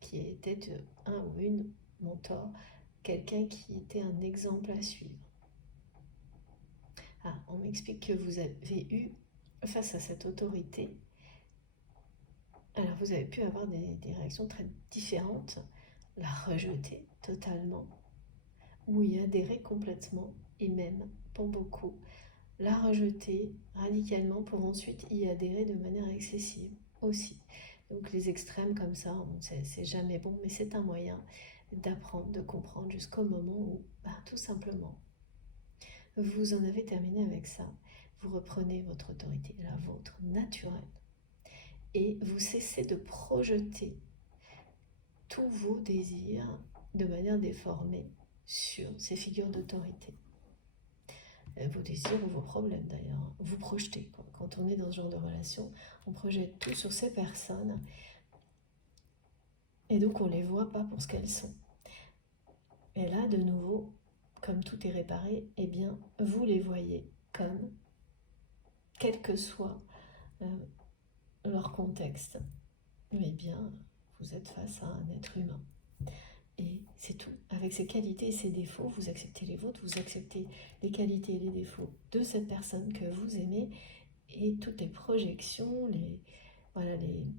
qui était un ou une mentor, quelqu'un qui était un exemple à suivre. Ah, on m'explique que vous avez eu, face à cette autorité, alors vous avez pu avoir des réactions très différentes, la rejeter totalement, ou y adhérer complètement, et même, pour beaucoup, la rejeter radicalement pour ensuite y adhérer de manière excessive aussi. Donc les extrêmes comme ça, c'est jamais bon, mais c'est un moyen d'apprendre, de comprendre jusqu'au moment où, tout simplement, vous en avez terminé avec ça. Vous reprenez votre autorité, la vôtre naturelle, et vous cessez de projeter tous vos désirs de manière déformée sur ces figures d'autorité. Vos désirs ou vos problèmes d'ailleurs, vous projetez. Quand on est dans ce genre de relation, on projette tout sur ces personnes et donc on ne les voit pas pour ce qu'elles sont. Et là, de nouveau, comme tout est réparé, eh bien, vous les voyez comme, quel que soit leur contexte, eh bien, vous êtes face à un être humain. Et c'est tout. Avec ses qualités et ses défauts, vous acceptez les vôtres, vous acceptez les qualités et les défauts de cette personne que vous aimez, et toutes les projections, les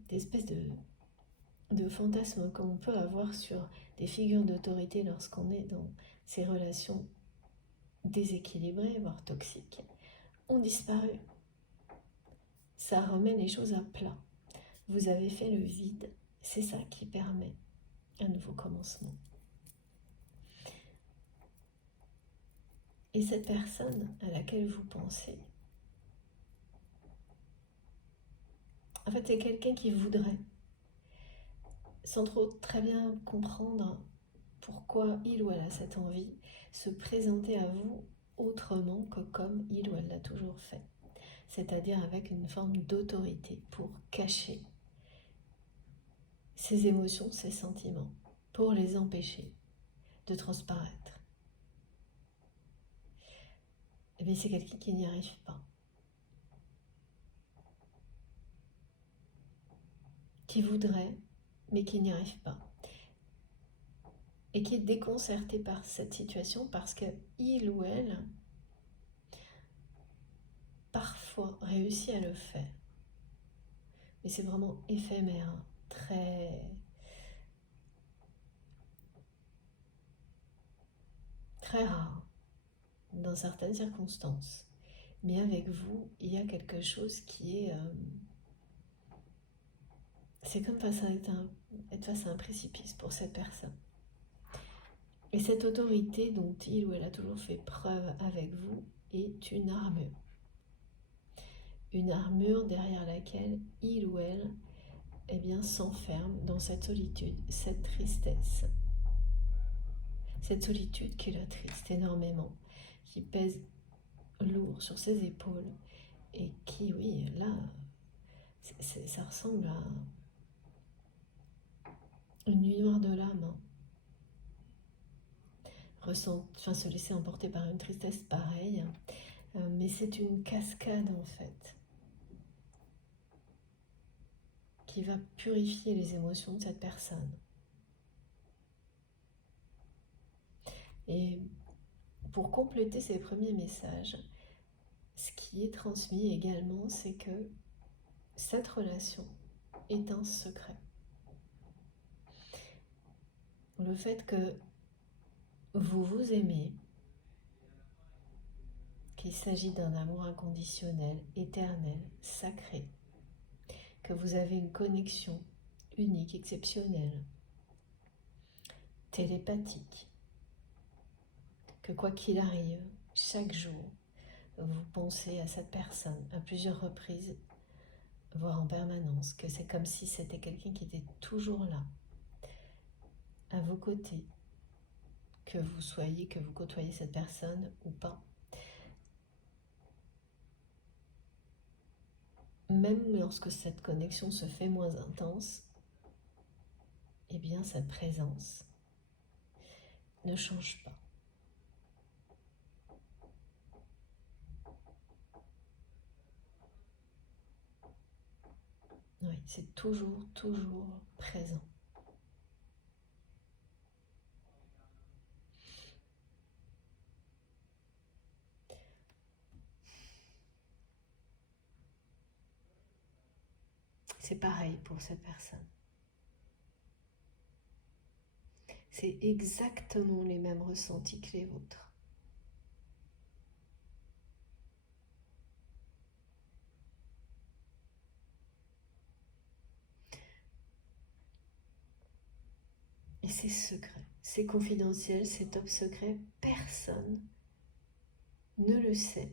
espèces de fantasmes qu'on peut avoir sur des figures d'autorité lorsqu'on est dans ces relations déséquilibrées, voire toxiques, ont disparu. Ça remet les choses à plat. Vous avez fait le vide. C'est ça qui permet un nouveau commencement. Et cette personne à laquelle vous pensez, en fait, c'est quelqu'un qui voudrait, sans trop très bien comprendre pourquoi il ou elle a cette envie, se présenter à vous autrement que comme il ou elle l'a toujours fait. C'est-à-dire avec une forme d'autorité pour cacher ses émotions, ses sentiments, pour les empêcher de transparaître. Eh bien, c'est quelqu'un qui n'y arrive pas. Qui voudrait, mais qui n'y arrive pas. Et qui est déconcerté par cette situation parce que il ou elle parfois réussit à le faire. Mais c'est vraiment éphémère, très rare dans certaines circonstances. Mais avec vous, il y a quelque chose qui est... c'est comme être face à un précipice pour cette personne. Et cette autorité dont il ou elle a toujours fait preuve avec vous est une armure. Une armure derrière laquelle il ou elle s'enferme dans cette solitude, cette tristesse. Cette solitude qui l'attriste énormément, qui pèse lourd sur ses épaules et qui, oui, là, ça ressemble à une nuit noire de l'âme. Se laisser emporter par une tristesse pareille, mais c'est une cascade en fait qui va purifier les émotions de cette personne. Et pour compléter ces premiers messages, ce qui est transmis également, c'est que cette relation est un secret. Le fait que vous vous aimez, qu'il s'agit d'un amour inconditionnel, éternel, sacré, que vous avez une connexion unique, exceptionnelle, télépathique, que quoi qu'il arrive, chaque jour, vous pensez à cette personne à plusieurs reprises, voire en permanence, que c'est comme si c'était quelqu'un qui était toujours là, à vos côtés, que vous côtoyez cette personne ou pas. Même lorsque cette connexion se fait moins intense, eh bien sa présence ne change pas. Oui, c'est toujours présent. C'est pareil pour cette personne. C'est exactement les mêmes ressentis que les vôtres. Et c'est secret, c'est confidentiel, c'est top secret, personne ne le sait.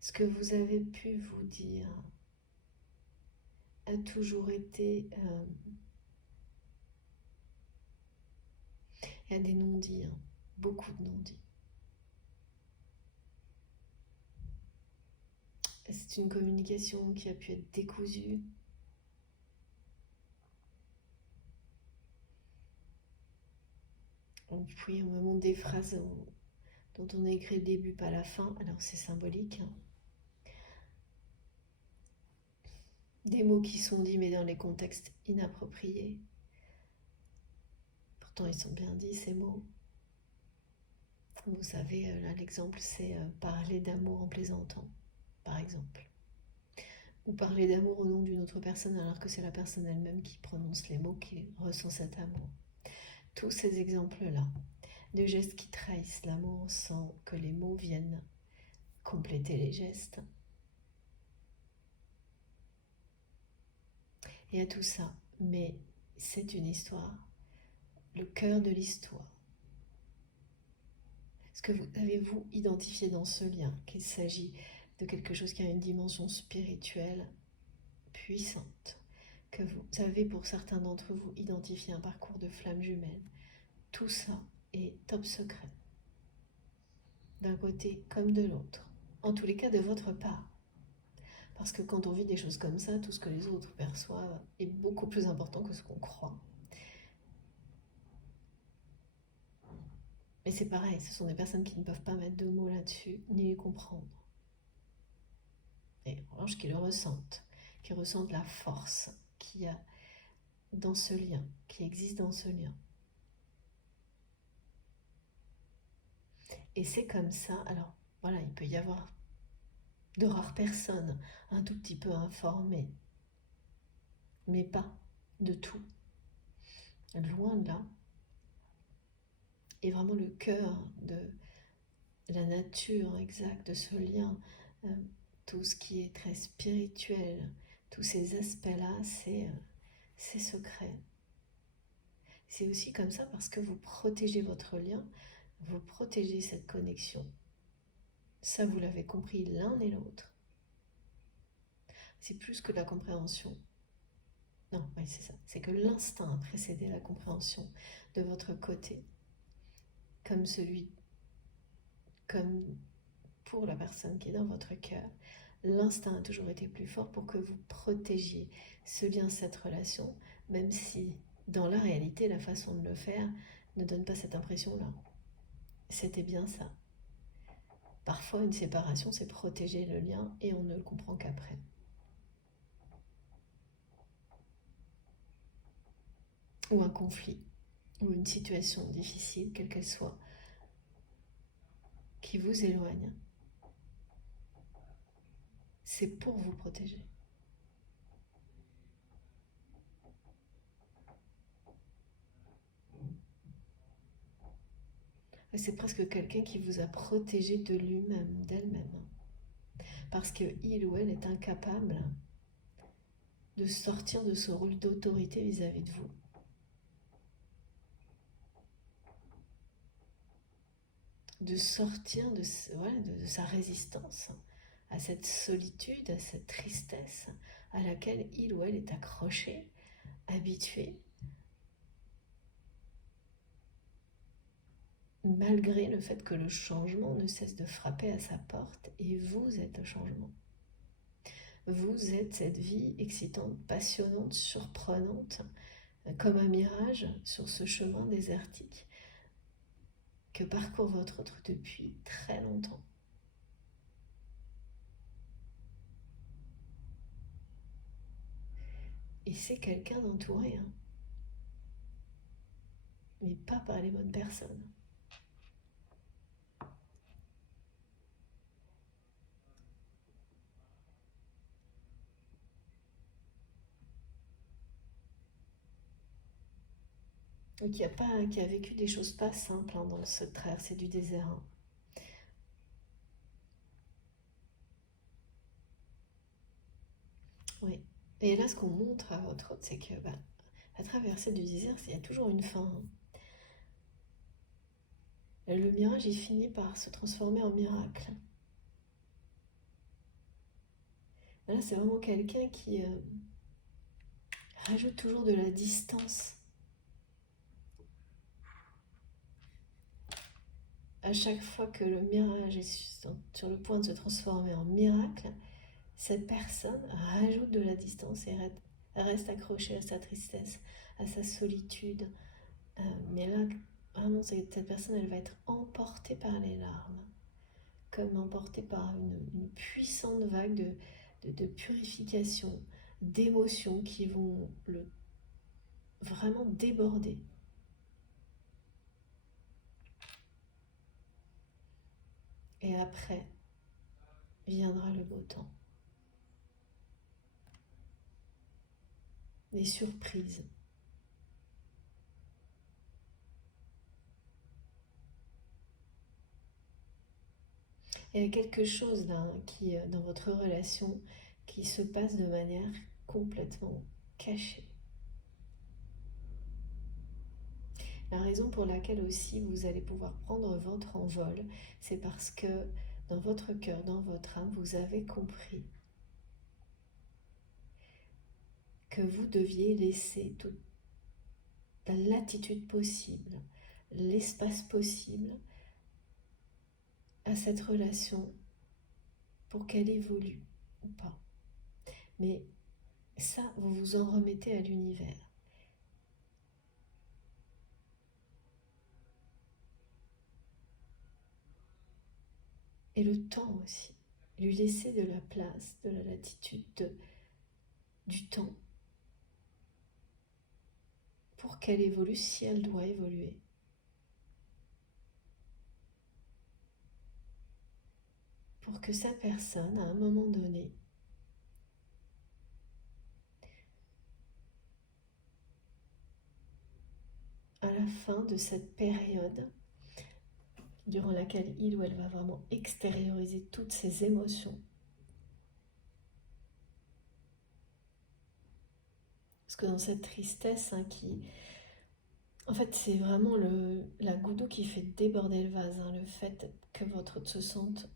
Ce que vous avez pu vous dire a toujours été... il y a des non-dits, hein, beaucoup de non-dits. C'est une communication qui a pu être décousue. Puis on me montre des phrases dont on a écrit le début, pas la fin. Alors c'est symbolique. Hein. Des mots qui sont dits mais dans les contextes inappropriés. Pourtant ils sont bien dits ces mots. Vous savez, là l'exemple c'est parler d'amour en plaisantant, par exemple. Ou parler d'amour au nom d'une autre personne alors que c'est la personne elle-même qui prononce les mots, qui ressent cet amour. Tous ces exemples-là, de gestes qui trahissent l'amour sans que les mots viennent compléter les gestes. Il y a tout ça, mais c'est une histoire, le cœur de l'histoire. Est-ce que vous avez-vous identifié dans ce lien qu'il s'agit de quelque chose qui a une dimension spirituelle puissante, que vous avez pour certains d'entre vous identifié un parcours de flamme jumelle? Tout ça est top secret, d'un côté comme de l'autre, en tous les cas de votre part. Parce que quand on vit des choses comme ça, tout ce que les autres perçoivent est beaucoup plus important que ce qu'on croit. Mais c'est pareil, ce sont des personnes qui ne peuvent pas mettre de mots là-dessus, ni les comprendre. Et en revanche, qui le ressentent, qui ressentent la force qu'il y a dans ce lien, qui existe dans ce lien. Et c'est comme ça, alors voilà, il peut y avoir de rares personnes un tout petit peu informées, mais pas de tout. Loin de là. Et vraiment le cœur de la nature exacte de ce lien, tout ce qui est très spirituel, tous ces aspects-là, c'est secret. C'est aussi comme ça parce que vous protégez votre lien, vous protégez cette connexion. Ça, vous l'avez compris l'un et l'autre. C'est plus que la compréhension. Non, oui, c'est ça. C'est que l'instinct a précédé la compréhension de votre côté, comme pour la personne qui est dans votre cœur. L'instinct a toujours été plus fort pour que vous protégiez ce lien, cette relation, même si dans la réalité, la façon de le faire ne donne pas cette impression-là. C'était bien ça. Parfois, une séparation, c'est protéger le lien et on ne le comprend qu'après. Ou un conflit, ou une situation difficile, quelle qu'elle soit, qui vous éloigne. C'est pour vous protéger. C'est presque quelqu'un qui vous a protégé de lui-même, d'elle-même. Parce qu'il ou elle est incapable de sortir de ce rôle d'autorité vis-à-vis de vous. De sortir de sa résistance à cette solitude, à cette tristesse à laquelle il ou elle est accroché, habitué, malgré le fait que le changement ne cesse de frapper à sa porte, et vous êtes le changement. Vous êtes cette vie excitante, passionnante, surprenante, comme un mirage sur ce chemin désertique que parcourt votre autre depuis très longtemps. Et c'est quelqu'un d'entouré, hein. Mais pas par les bonnes personnes. qui a vécu des choses pas simples hein, dans cette traversée du désert. Hein. Oui. Et là, ce qu'on montre à votre hôte, c'est que la traversée du désert, il y a toujours une fin. Hein. Le mirage, il finit par se transformer en miracle. Là, c'est vraiment quelqu'un qui rajoute toujours de la distance. À chaque fois que le mirage est sur le point de se transformer en miracle, cette personne rajoute de la distance et reste accrochée à sa tristesse, à sa solitude. Mais là, vraiment, cette personne, elle va être emportée par les larmes, comme emportée par une puissante vague de purification, d'émotions qui vont vraiment déborder. Et après, viendra le beau temps. Les surprises. Il y a quelque chose là qui, dans votre relation, qui se passe de manière complètement cachée. La raison pour laquelle aussi vous allez pouvoir prendre votre envol, c'est parce que dans votre cœur, dans votre âme, vous avez compris que vous deviez laisser toute la latitude possible, l'espace possible à cette relation pour qu'elle évolue ou pas. Mais ça, vous vous en remettez à l'univers. Et le temps aussi. Lui laisser de la place, de la latitude, du temps pour qu'elle évolue si elle doit évoluer. Pour que sa personne, à un moment donné, à la fin de cette période durant laquelle il ou elle va vraiment extérioriser toutes ses émotions. Parce que dans cette tristesse en fait, c'est vraiment la goutte d'eau qui fait déborder le vase, hein, le fait que votre hôte se sente,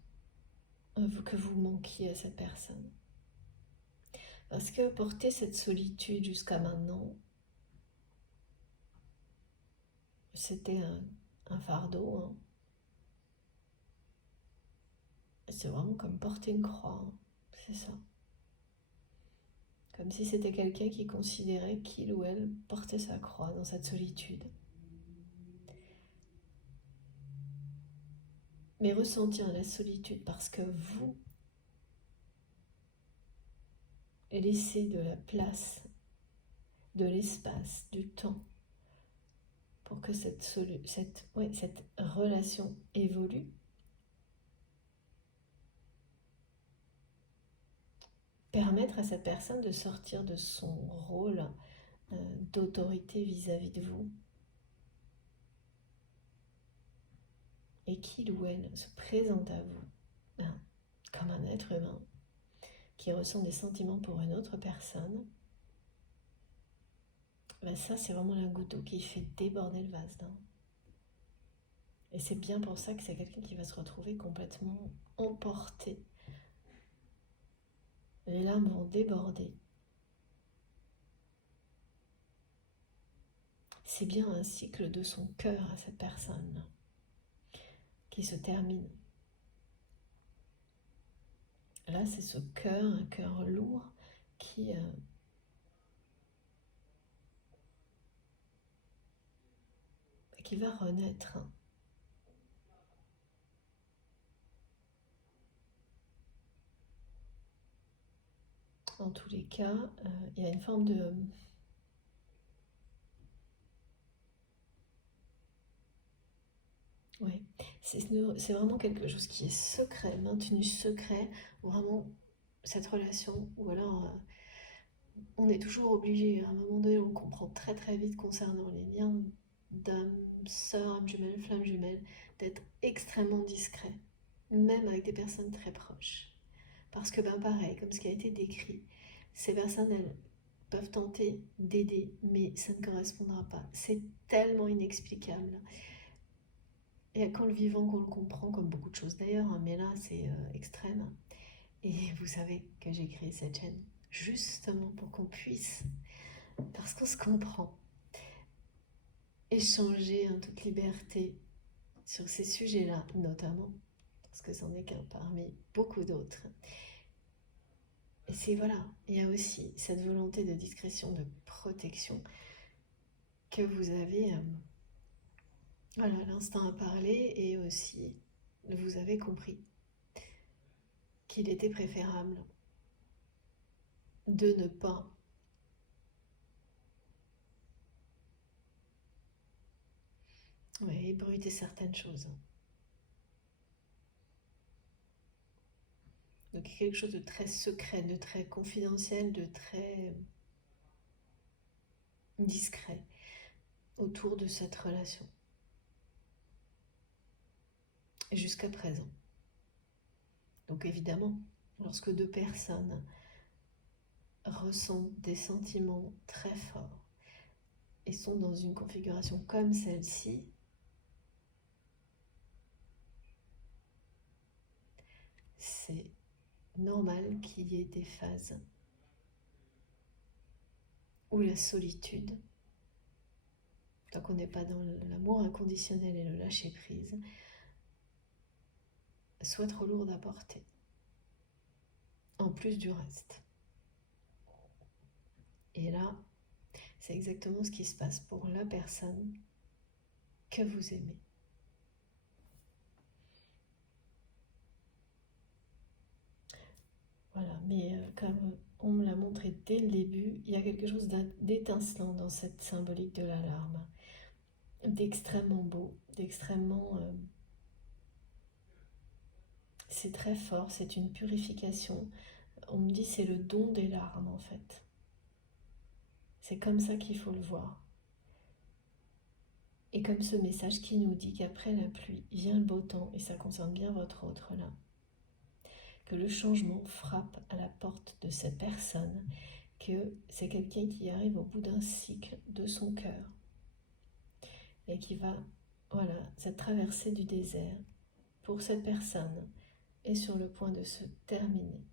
que vous manquiez à cette personne. Parce que porter cette solitude jusqu'à maintenant, c'était un fardeau. Hein. C'est vraiment comme porter une croix, hein. C'est ça. Comme si c'était quelqu'un qui considérait qu'il ou elle portait sa croix dans cette solitude. Mais ressentir la solitude parce que vous laissez de la place, de l'espace, du temps pour que cette relation évolue. Permettre à cette personne de sortir de son rôle d'autorité vis-à-vis de vous. Et qu'il ou elle se présente à vous comme un être humain qui ressent des sentiments pour une autre personne. Ça, c'est vraiment la goutte d'eau qui fait déborder le vase. Hein. Et c'est bien pour ça que c'est quelqu'un qui va se retrouver complètement emporté. Les larmes vont déborder. C'est bien un cycle de son cœur à cette personne qui se termine. Là, c'est ce cœur, un cœur lourd qui va renaître. En tous les cas, il y a une forme de... Oui, c'est vraiment quelque chose qui est secret, maintenu secret, vraiment cette relation, ou alors on est toujours obligé, à un moment donné on comprend très très vite concernant les liens d'âme sœur, âme jumelle, flamme jumelle, d'être extrêmement discret, même avec des personnes très proches. Parce que ben pareil, comme ce qui a été décrit, ces personnes, elles peuvent tenter d'aider, mais ça ne correspondra pas. C'est tellement inexplicable. Il n'y a qu'en le vivant qu'on le comprend, comme beaucoup de choses d'ailleurs, hein, mais là c'est extrême. Et vous savez que j'ai créé cette chaîne justement pour qu'on puisse, parce qu'on se comprend, échanger en toute liberté sur ces sujets-là, notamment, parce que c'en est qu'un parmi beaucoup d'autres. Et c'est voilà, il y a aussi cette volonté de discrétion, de protection que vous avez, voilà, l'instinct à parler, et aussi vous avez compris qu'il était préférable de ne pas ébruiter certaines choses. Donc quelque chose de très secret, de très confidentiel, de très discret autour de cette relation. Jusqu'à présent. Donc évidemment, lorsque deux personnes ressentent des sentiments très forts et sont dans une configuration comme celle-ci, c'est normal qu'il y ait des phases où la solitude, tant qu'on n'est pas dans l'amour inconditionnel et le lâcher-prise, soit trop lourde à porter, en plus du reste. Et là, c'est exactement ce qui se passe pour la personne que vous aimez. Voilà, mais comme on me l'a montré dès le début, il y a quelque chose d'étincelant dans cette symbolique de l'alarme, d'extrêmement beau, d'extrêmement... c'est très fort, c'est une purification. On me dit c'est le don des larmes en fait. C'est comme ça qu'il faut le voir. Et comme ce message qui nous dit qu'après la pluie vient le beau temps, et ça concerne bien votre autre là, que le changement frappe à la porte de cette personne, que c'est quelqu'un qui arrive au bout d'un cycle de son cœur et qui va, voilà, cette traversée du désert pour cette personne est sur le point de se terminer.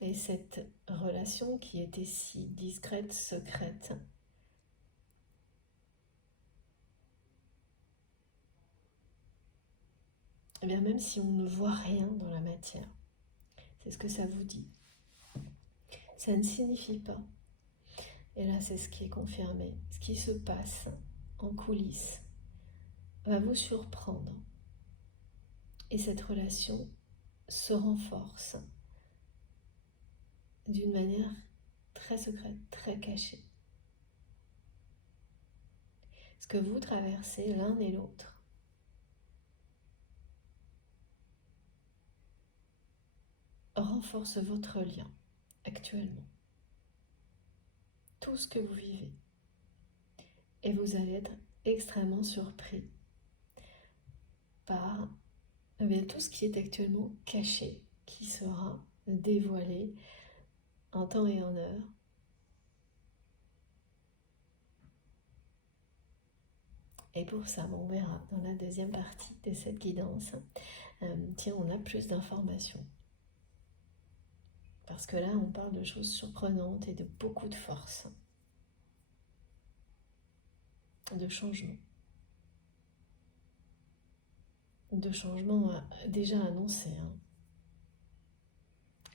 Et cette relation qui était si discrète, secrète, eh bien même si on ne voit rien dans la matière, c'est ce que ça vous dit. Ça ne signifie pas, et là c'est ce qui est confirmé, ce qui se passe en coulisses va vous surprendre. Et cette relation se renforce d'une manière très secrète, très cachée. Ce que vous traversez l'un et l'autre renforce votre lien actuellement. Tout ce que vous vivez. Et vous allez être extrêmement surpris par tout ce qui est actuellement caché, qui sera dévoilé en temps et en heure. Et pour ça, on verra dans la deuxième partie de cette guidance. Tiens, on a plus d'informations. Parce que là, on parle de choses surprenantes et de beaucoup de force. De changement. De changement déjà annoncé. Hein.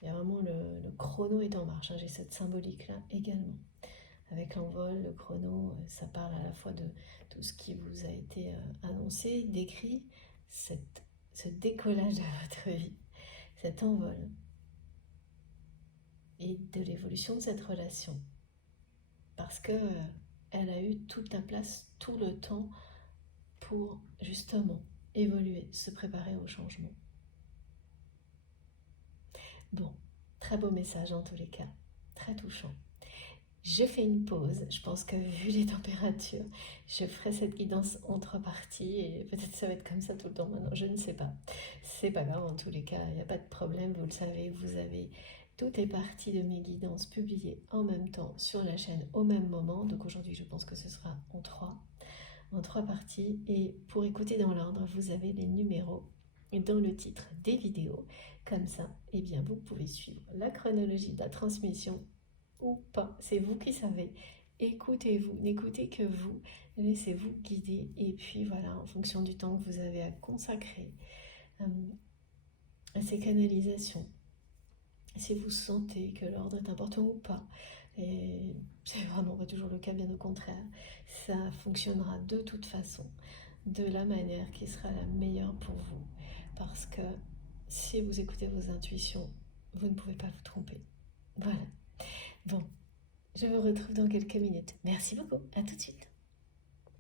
Il y a vraiment le chrono est en marche. Hein. J'ai cette symbolique-là également. Avec l'envol, le chrono, ça parle à la fois de tout ce qui vous a été annoncé, décrit, ce décollage de votre vie, cet envol, et de l'évolution de cette relation. Parce que elle a eu toute la place, tout le temps pour justement évoluer, se préparer au changement. Bon, très beau message en tous les cas, très touchant. Je fais une pause. Je pense que vu les températures, je ferai cette guidance en 3 parties et peut-être ça va être comme ça tout le temps maintenant, je ne sais pas. C'est pas grave en tous les cas, il n'y a pas de problème, vous le savez, vous avez toutes les parties de mes guidances publiées en même temps sur la chaîne au même moment. Donc aujourd'hui, je pense que ce sera en trois parties. Et pour écouter dans l'ordre, vous avez les numéros dans le titre des vidéos. Comme ça, eh bien, vous pouvez suivre la chronologie de la transmission ou pas. C'est vous qui savez. Écoutez-vous, n'écoutez que vous, laissez-vous guider. Et puis voilà, en fonction du temps que vous avez à consacrer à ces canalisations, si vous sentez que l'ordre est important ou pas, et c'est vraiment pas toujours le cas, bien au contraire, ça fonctionnera de toute façon, de la manière qui sera la meilleure pour vous. Parce que si vous écoutez vos intuitions, vous ne pouvez pas vous tromper. Voilà. Bon, je vous retrouve dans quelques minutes. Merci beaucoup. À tout de suite.